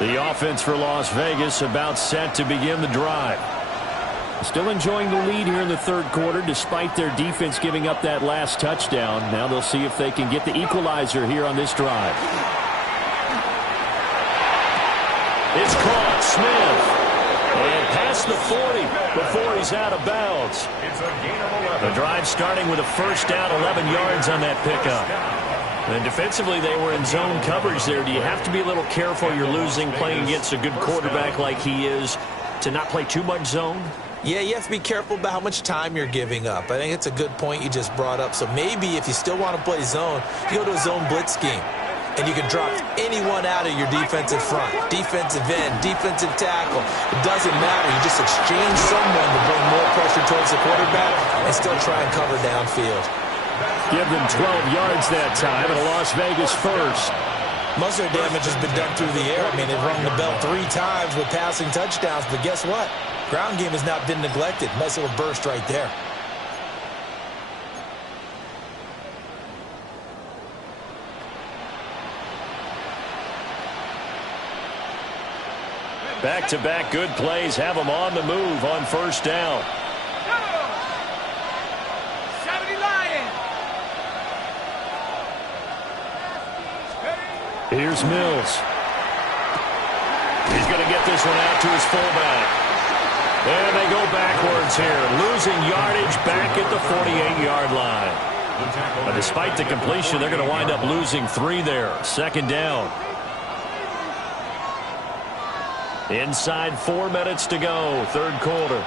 The offense for Las Vegas about set to begin the drive. Still enjoying the lead here in the third quarter despite their defense giving up that last touchdown. Now they'll see if they can get the equalizer here on this drive. It's caught. Smith. And past the 40 before he's out of bounds. The drive starting with a first down, 11 yards on that pickup. And defensively, they were in zone coverage there. Do you have to be a little careful? You're losing playing against a good quarterback like he is to not play too much zone? Yeah, you have to be careful about how much time you're giving up. I think it's a good point you just brought up. So maybe if you still want to play zone, you go to a zone blitz scheme. And you can drop anyone out of your defensive front, defensive end, defensive tackle. It doesn't matter. You just exchange someone to bring more pressure towards the quarterback and still try and cover downfield. Give them 12 yards that time and a Las Vegas first. Most of their damage has been done through the air. I mean, they've rung the bell 3 times with passing touchdowns. But guess what? Ground game has not been neglected. Nice little burst right there. Back-to-back good plays have them on the move on first down. 70 Lions. Here's Mills. He's going to get this one out to his fullback. And they go backwards here, losing yardage back at the 48-yard line. But despite the completion, they're going to wind up losing 3 there. Second down. Inside 4 minutes to go, third quarter.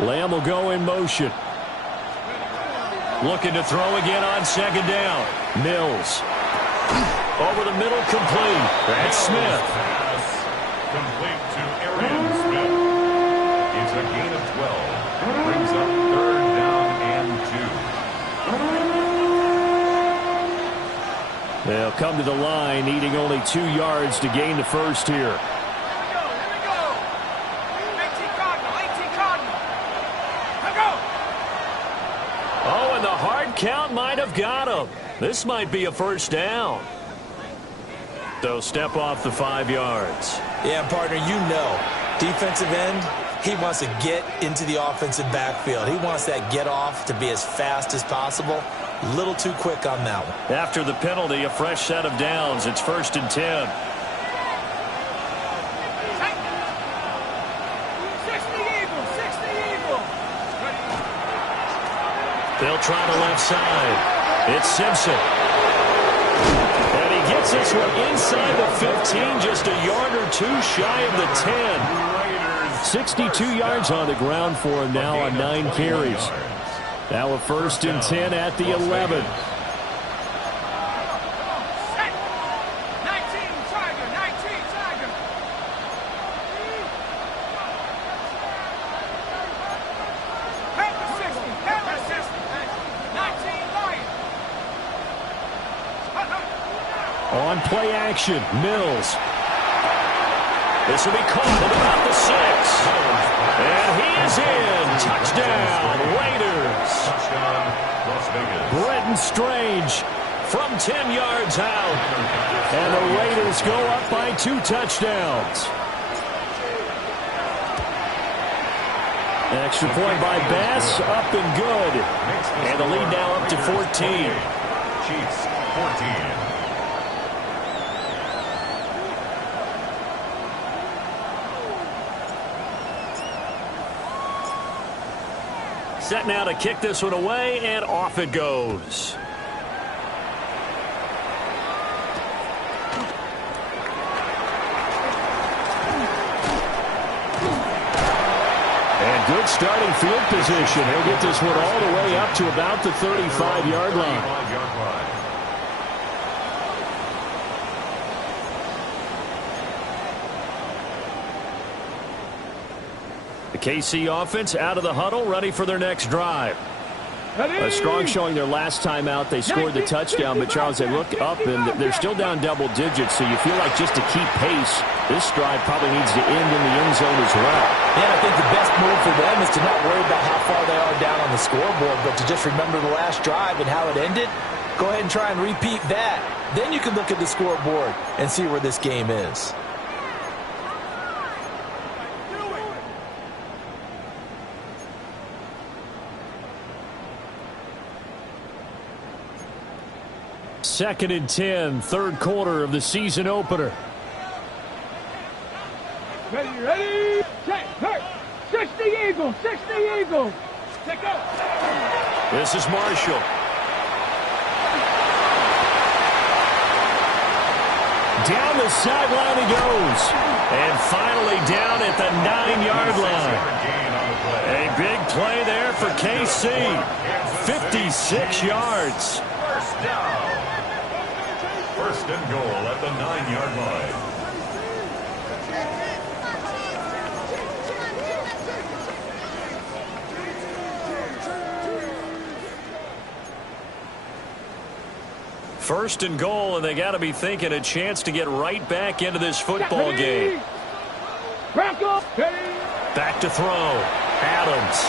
Lamb will go in motion. Looking to throw again on second down. Mills. Over the middle, complete. That's Smith. Complete to Arian Smith. It's a gain of 12. Brings up third down and 2. They'll come to the line, needing only 2 yards to gain the first here. Oh, and the hard count might have got him. This might be a first down. So step off the 5 yards. Yeah, partner, you know, defensive end, he wants to get into the offensive backfield. He wants that get off to be as fast as possible. A little too quick on that one. After the penalty, a fresh set of downs. It's 1st and 10. They'll try the left side. It's Simpson. And he gets this one inside the 15, just a yard or 2 shy of the 10. 62 yards on the ground for him now on 9 carries. Now a 1st and 10 at the 11. On play action, Mills. This will be caught at about the 6. And he is in. Touchdown, Raiders. Touchdown, Las Vegas. Brenton Strange from 10 yards out. And the Raiders go up by 2 touchdowns. Extra point by Bass, up and good. And the lead now up to 14. Chiefs, 14. Set now to kick this one away, and off it goes. And good starting field position. He'll get this one all the way up to about the 35-yard line. The KC offense out of the huddle, ready for their next drive. A strong showing their last time out. They scored the touchdown, but Charles, they look up and they're still down double digits, so you feel like just to keep pace, this drive probably needs to end in the end zone as well. Yeah, I think the best move for them is to not worry about how far they are down on the scoreboard, but to just remember the last drive and how it ended. Go ahead and try and repeat that. Then you can look at the scoreboard and see where this game is. Second and 10, third quarter of the season opener. Ready, set, hurt. 60 Eagles, 60 Eagles. Take out. This is Marshall. Down the sideline he goes. And finally down at the 9-yard line. A big play there for KC. 56 yards. First down. First and goal at the 9-yard line. First and goal, and they got to be thinking a chance to get right back into this football game. Back to throw. Adams.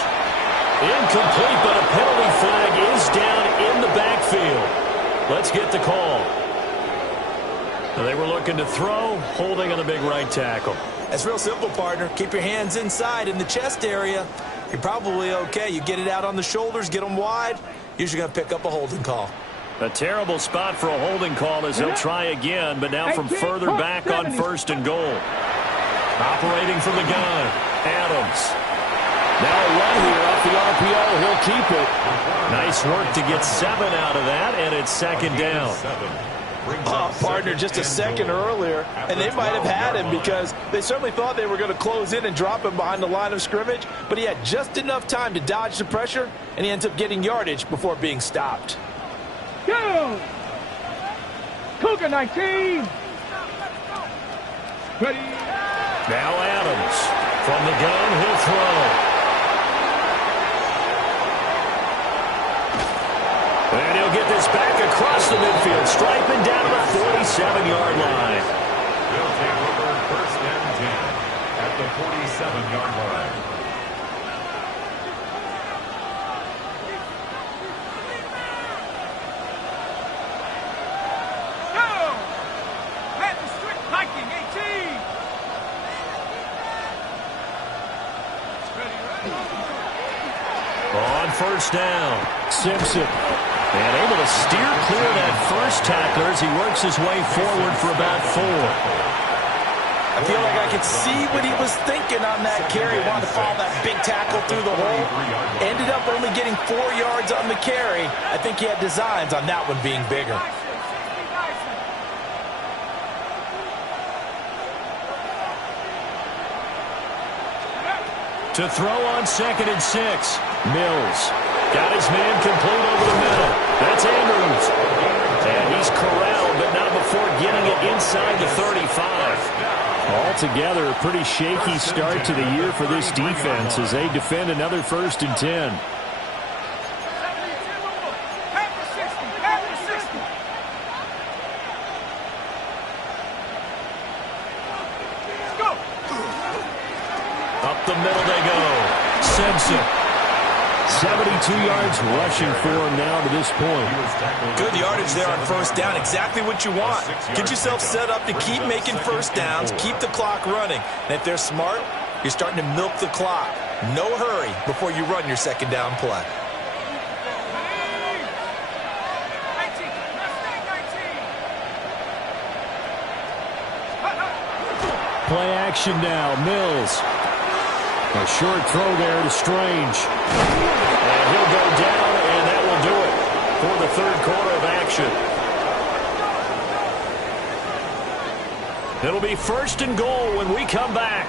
Incomplete, but a penalty flag is down in the backfield. Let's get the call. They were looking to throw, holding on the big right tackle. That's real simple, partner. Keep your hands inside in the chest area. you're probably okay. You get it out on the shoulders, get them wide, usually going to pick up a holding call. A terrible spot for a holding call as he'll try again, but now from further back on 1st and goal. Operating from the gun, Adams. Now a run here off the RPO. He'll keep it. Nice work to get 7 out of that, and it's 2nd down. Partner, just a second earlier, and they might have had him because they certainly thought they were going to close in and drop him behind the line of scrimmage, but he had just enough time to dodge the pressure, and he ends up getting yardage before being stopped. Go! Cougar 19! Ready? Now Adams. From the gun, he'll throw. And he'll get this back across the midfield, striping down to the 47-yard line. They'll take over 1st and 10 at the 47-yard line. Go! At the strict hiking 18! On 1st down, Simpson. And able to steer clear of that first tackler as he works his way forward for about 4. I feel like I could see what he was thinking on that carry. Wanted to follow that big tackle through the hole. Ended up only getting 4 yards on the carry. I think he had designs on that one being bigger. To throw on 2nd and 6. Mills got his man complete over the middle. That's Andrews. And he's corralled, but not before getting it inside the 35. Altogether, a pretty shaky start to the year for this defense as they defend another 1st and 10. Up the middle they go. Simpson. 72 yards rushing for him now to this point. Good yardage there on 1st down. Exactly what you want. Get yourself set up to keep making 1st downs, keep the clock running. And if they're smart, you're starting to milk the clock. No hurry before you run your 2nd down play. Play action now. Mills. A short throw there to Strange. And he'll go down, and that will do it for the 3rd quarter of action. It'll be 1st and goal when we come back.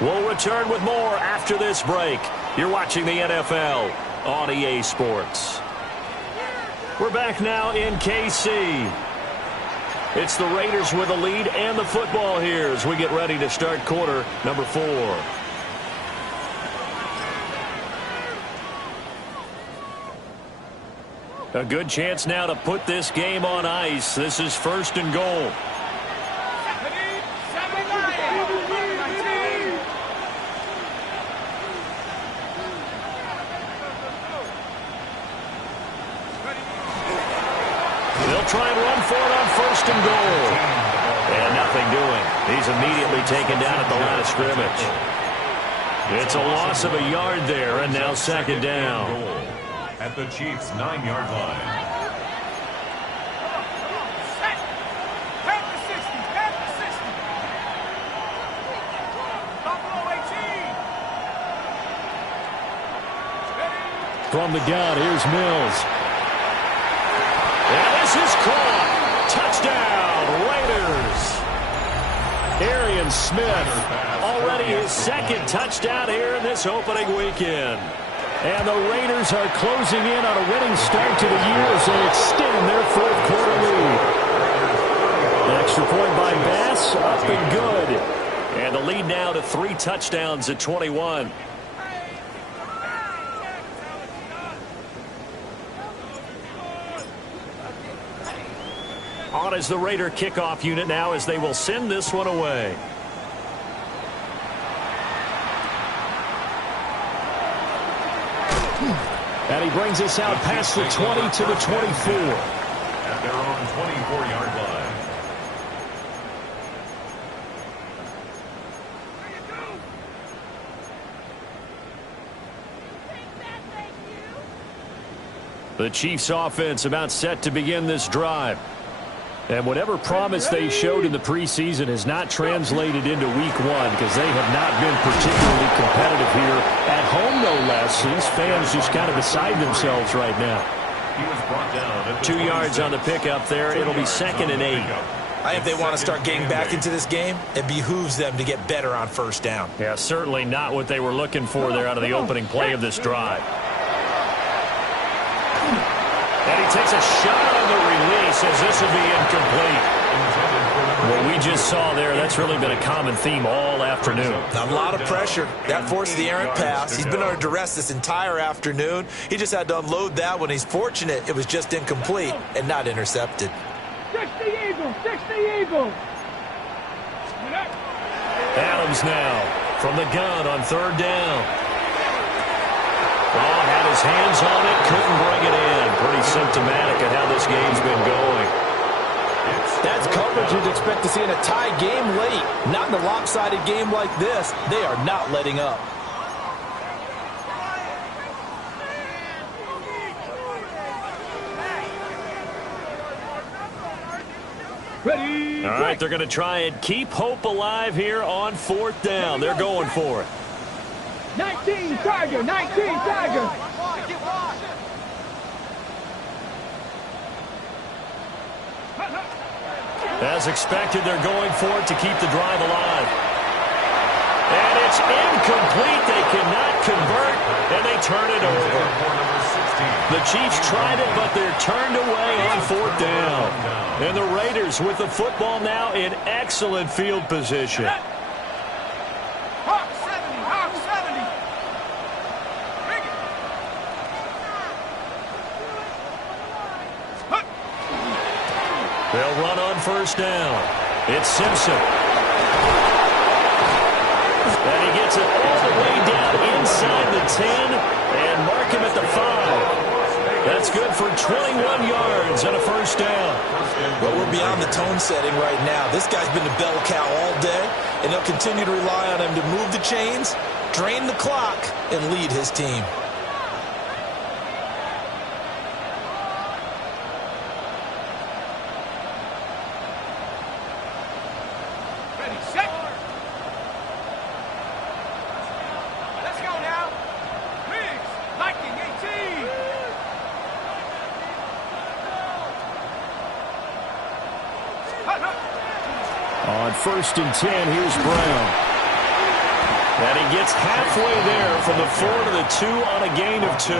We'll return with more after this break. You're watching the NFL on EA Sports. We're back now in KC. It's the Raiders with the lead and the football here as we get ready to start quarter number 4. A good chance now to put this game on ice. This is 1st and goal. They'll try and run for it on 1st and goal. And nothing doing. He's immediately taken down at the line of scrimmage. It's a loss of a yard there, and now 2nd down. At the Chiefs' 9-yard line. From the gun, here's Mills. And this is caught. Touchdown, Raiders. Arian Smith, already his 2nd touchdown here in this opening weekend. And the Raiders are closing in on a winning start to the year as they extend their 4th quarter lead. An extra point by Bass, up and good. And the lead now to 3 touchdowns at 21. On is the Raider kickoff unit now as they will send this one away. And he brings us out past the 20 to the 24. At their own 24-yard line. The Chiefs offense about set to begin this drive. And whatever promise they showed in the preseason has not translated into week one because they have not been particularly competitive here. At home, no less. These fans just kind of beside themselves right now. He was brought down at the 2 yards on the pickup there. It'll be 2nd and 8. I think if they want to start getting back into this game, it behooves them to get better on first down. Yeah, certainly not what they were looking for there out of the opening play of this drive. And he takes a shot on the release as this will be incomplete. What we just saw there, that's really been a common theme all afternoon. A lot of pressure. That forced the errant pass. He's been under duress this entire afternoon. He just had to unload that one. He's fortunate it was just incomplete and not intercepted. 60 Eagles, 60 Eagles. Adams now from the gun on 3rd down. Oh, had his hands on it, couldn't bring it in. Pretty symptomatic of how this game's been going. That's coverage you'd expect to see in a tie game late. Not in a lopsided game like this. They are not letting up. Ready. All right, they're going to try and keep hope alive here on 4th down. They're going for it. 19 Tiger, 19 Tiger. As expected, they're going for it to keep the drive alive. And it's incomplete. They cannot convert, and they turn it over. The Chiefs tried it, but they're turned away on 4th down. And the Raiders with the football now in excellent field position. Hawk 70, Hawk 70. They'll run on 1st down. It's Simpson. And he gets it all the way down inside the 10 and mark him at the 5. That's good for 21 yards and a 1st down. Well, we're beyond the tone setting right now. This guy's been the bell cow all day, and they'll continue to rely on him to move the chains, drain the clock, and lead his team. Ready, set. Let's go now. Riggs, Lightning 18. On 1st and 10, here's Brown. And he gets halfway there from the 4 to the 2 on a gain of 2.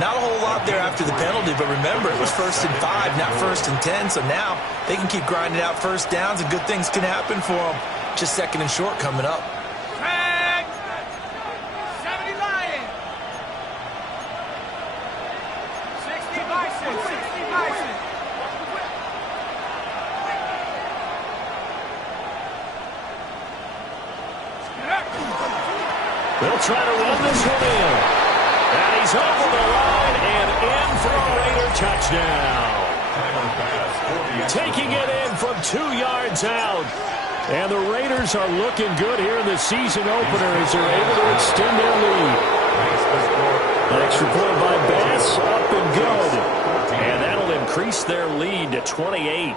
Not a whole lot there after the penalty, but remember, it was 1st and 5, not 1st and 10, so now they can keep grinding out 1st downs, and good things can happen for them. Just 2nd and short coming up. Tag. 70 Lions. 60 Bison, 60 Bison. They'll try to run this one in. And he's over the line and in for a Raider touchdown. Taking it in from 2 yards out. And the Raiders are looking good here in the season opener as they're able to extend their lead. An extra point by Bass, up and good. And that'll increase their lead to 28.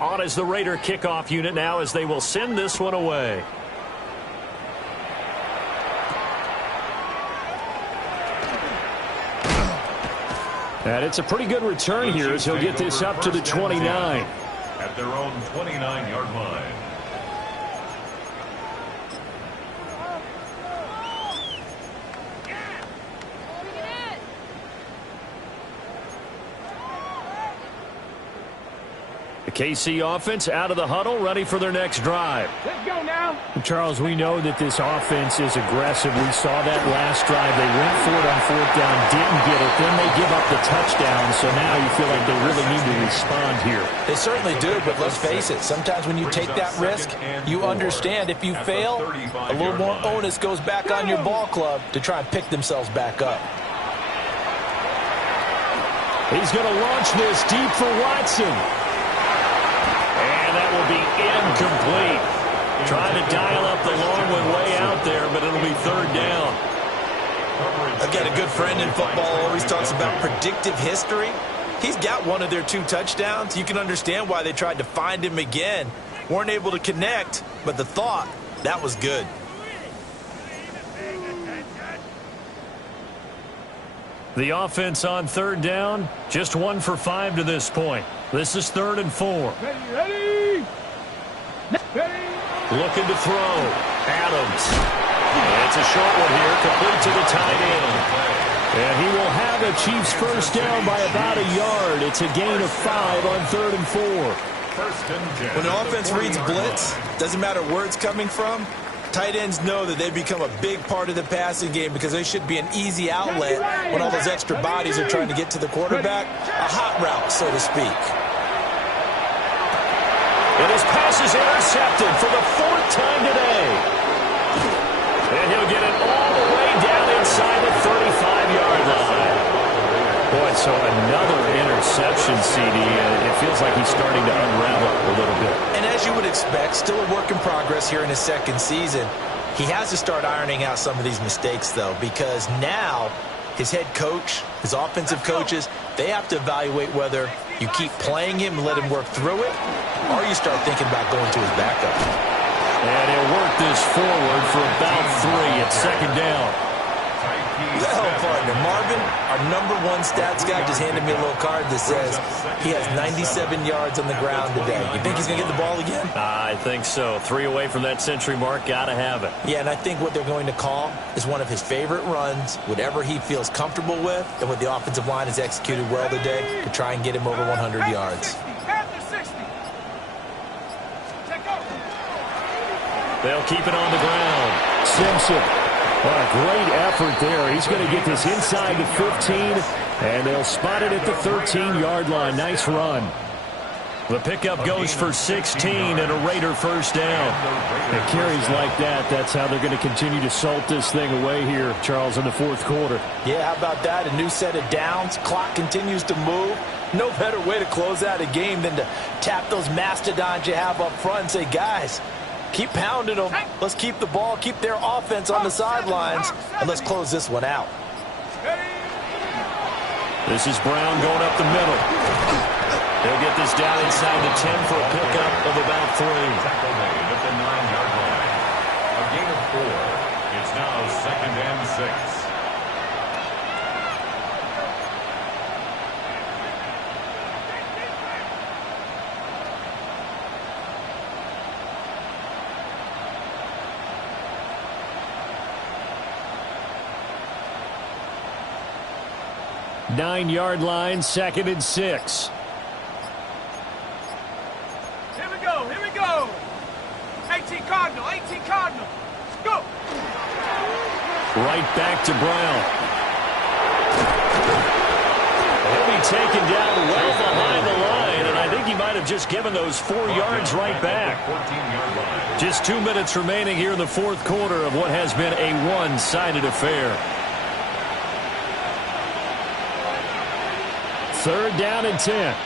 On is the Raider kickoff unit now as they will send this one away. And it's a pretty good return here as he'll get this up to the 29. At their own 29-yard line. The KC offense out of the huddle, ready for their next drive. Let's go now. Charles, we know that this offense is aggressive. We saw that last drive. They went for it on 4th down, didn't get it. Then they give up the touchdown, so now you feel like they really need to respond here. They certainly do, but let's face it, sometimes when you take that risk, you understand if you fail, a little more onus goes back on your ball club to try and pick themselves back up. He's going to launch this deep for Watson. And that will be incomplete. Trying to dial up the long one way out there, but it'll be third down. I've got a good friend in football who always talks about predictive history. He's got one of their 2 touchdowns. You can understand why they tried to find him again. Weren't able to connect, but the thought, that was good. The offense on third down, just 1 for 5 to this point. This is 3rd and 4. Ready. Looking to throw. Adams. And it's a short one here, complete to the tight end. And he will have the Chiefs first down by about a yard. It's a gain of 5 on 3rd and 4. When the offense reads blitz, doesn't matter where it's coming from, tight ends know that they become a big part of the passing game because they should be an easy outlet when all those extra bodies are trying to get to the quarterback. A hot route, so to speak. And his pass is intercepted for the 4th time today. And he'll get it all the way down inside the 35-yard line. Boy, so another interception, CD. It feels like he's starting to unravel a little bit. And as you would expect, still a work in progress here in his 2nd season. He has to start ironing out some of these mistakes, though, because now his head coach, his offensive coaches, they have to evaluate whether you keep playing him and let him work through it, or you start thinking about going to his backup. And he'll work this forward for about 3 at 2nd down. Well, partner, Marvin, our #1 stats guy, just handed me a little card that says he has 97 yards on the ground today. You think he's going to get the ball again? I think so. 3 away from that century mark. Got to have it. Yeah, and I think what they're going to call is one of his favorite runs, whatever he feels comfortable with, and what the offensive line has executed well today to try and get him over 100 yards. They'll keep it on the ground. Simpson. A great effort there. He's going to get this inside the 15, and they'll spot it at the 13-yard line. Nice run. The pickup goes for 16 and a Raider first down. And carries like that, that's how they're going to continue to salt this thing away here, Charles, in the 4th quarter. Yeah, how about that? A new set of downs. Clock continues to move. No better way to close out a game than to tap those mastodons you have up front and say, guys, keep pounding them. Let's keep the ball, keep their offense on the sidelines, and let's close this one out. This is Brown going up the middle. They'll get this down inside the 10 for a pickup of about 3. At the 9-yard line. A gain of 4. It's now 2nd and 6. Nine-yard line, 2nd and 6. Here we go. 18 Cardinal, 18 Cardinal. Let's go. Right back to Brown. He'll be taken down well behind the line, and I think he might have just given those 4 yards right back. 14-yard line. Just 2 minutes remaining here in the 4th quarter of what has been a one-sided affair. 3rd down and 10.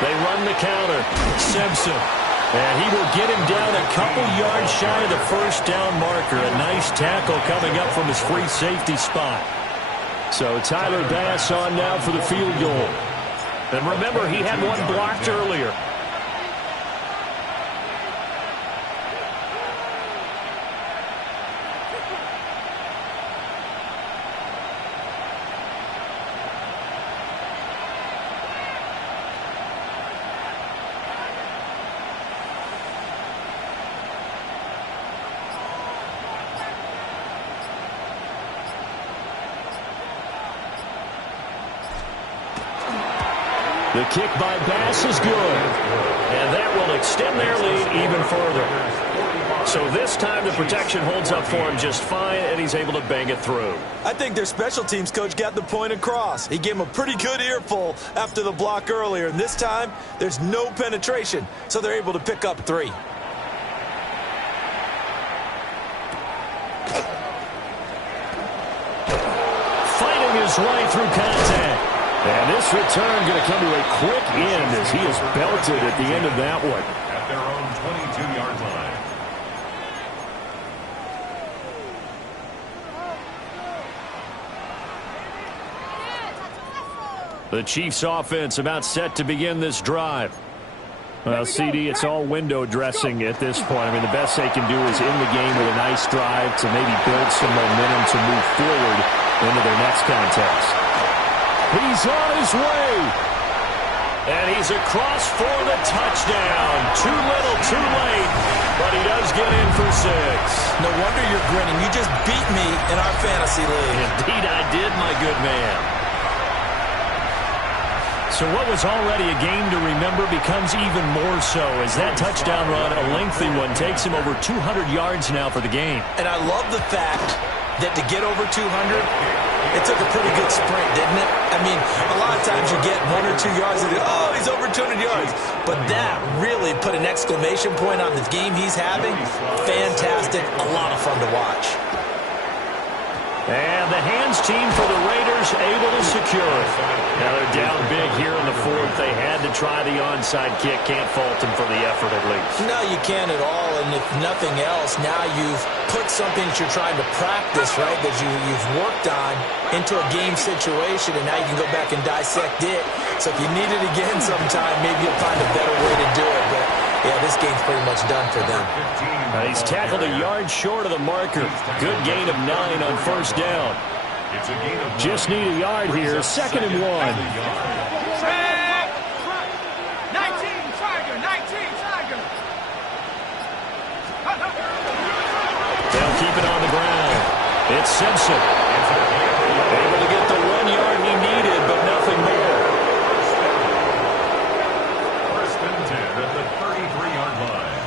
They run the counter. Simpson. And he will get him down a couple yards shy of the first down marker. A nice tackle coming up from his free safety spot. So Tyler Bass on now for the field goal. And remember, he had one blocked earlier. The kick by Bass is good. And that will extend their lead even further. So this time the protection holds up for him just fine, and he's able to bang it through. I think their special teams coach got the point across. He gave him a pretty good earful after the block earlier, and this time there's no penetration, so they're able to pick up 3. his way through contact. And this return going to come to a quick end as he is belted at the end of that one. At their own 22-yard line. The Chiefs offense about set to begin this drive. Well, CD, it's all window dressing at this point. I mean, the best they can do is in the game with a nice drive to maybe build some momentum to move forward into their next contest. He's on his way. And he's across for the touchdown. Too little, too late, but he does get in for 6. No wonder you're grinning. You just beat me in our fantasy league. Indeed I did, my good man. So what was already a game to remember becomes even more so as that touchdown run, a lengthy one, takes him over 200 yards now for the game. And I love the fact that to get over 200, it took a pretty good sprint, didn't it? I mean, a lot of times you get 1 or 2 yards and oh, he's over 200 yards. But that really put an exclamation point on the game he's having. Fantastic. A lot of fun to watch. And the hands team for the Raiders able to secure it. Now they're down big here in the 4th. They had to try the onside kick. Can't fault them for the effort at least. No, you can't at all. And if nothing else, now you've put something that you're trying to practice, right, that you've worked on into a game situation, and now you can go back and dissect it. So if you need it again sometime, maybe you'll find a better way to do it. But, yeah, this game's pretty much done for them. He's tackled a yard short of the marker. Good gain of 9 on first down. Just need a yard here. 2nd and 1. 19, Tiger, 19, Tiger. They'll keep it on the ground. It's Simpson. Able to get the 1 yard he needed, but nothing more. First and 10 at the 33-yard line.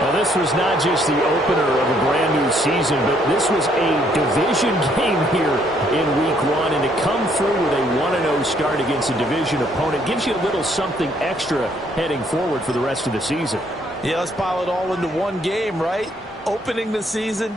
Well, this was not just the opener of a brand new season, but this was a division game here in Week 1. And to come through with a 1-0 start against a division opponent gives you a little something extra heading forward for the rest of the season. Yeah, let's pile it all into one game, right? Opening the season.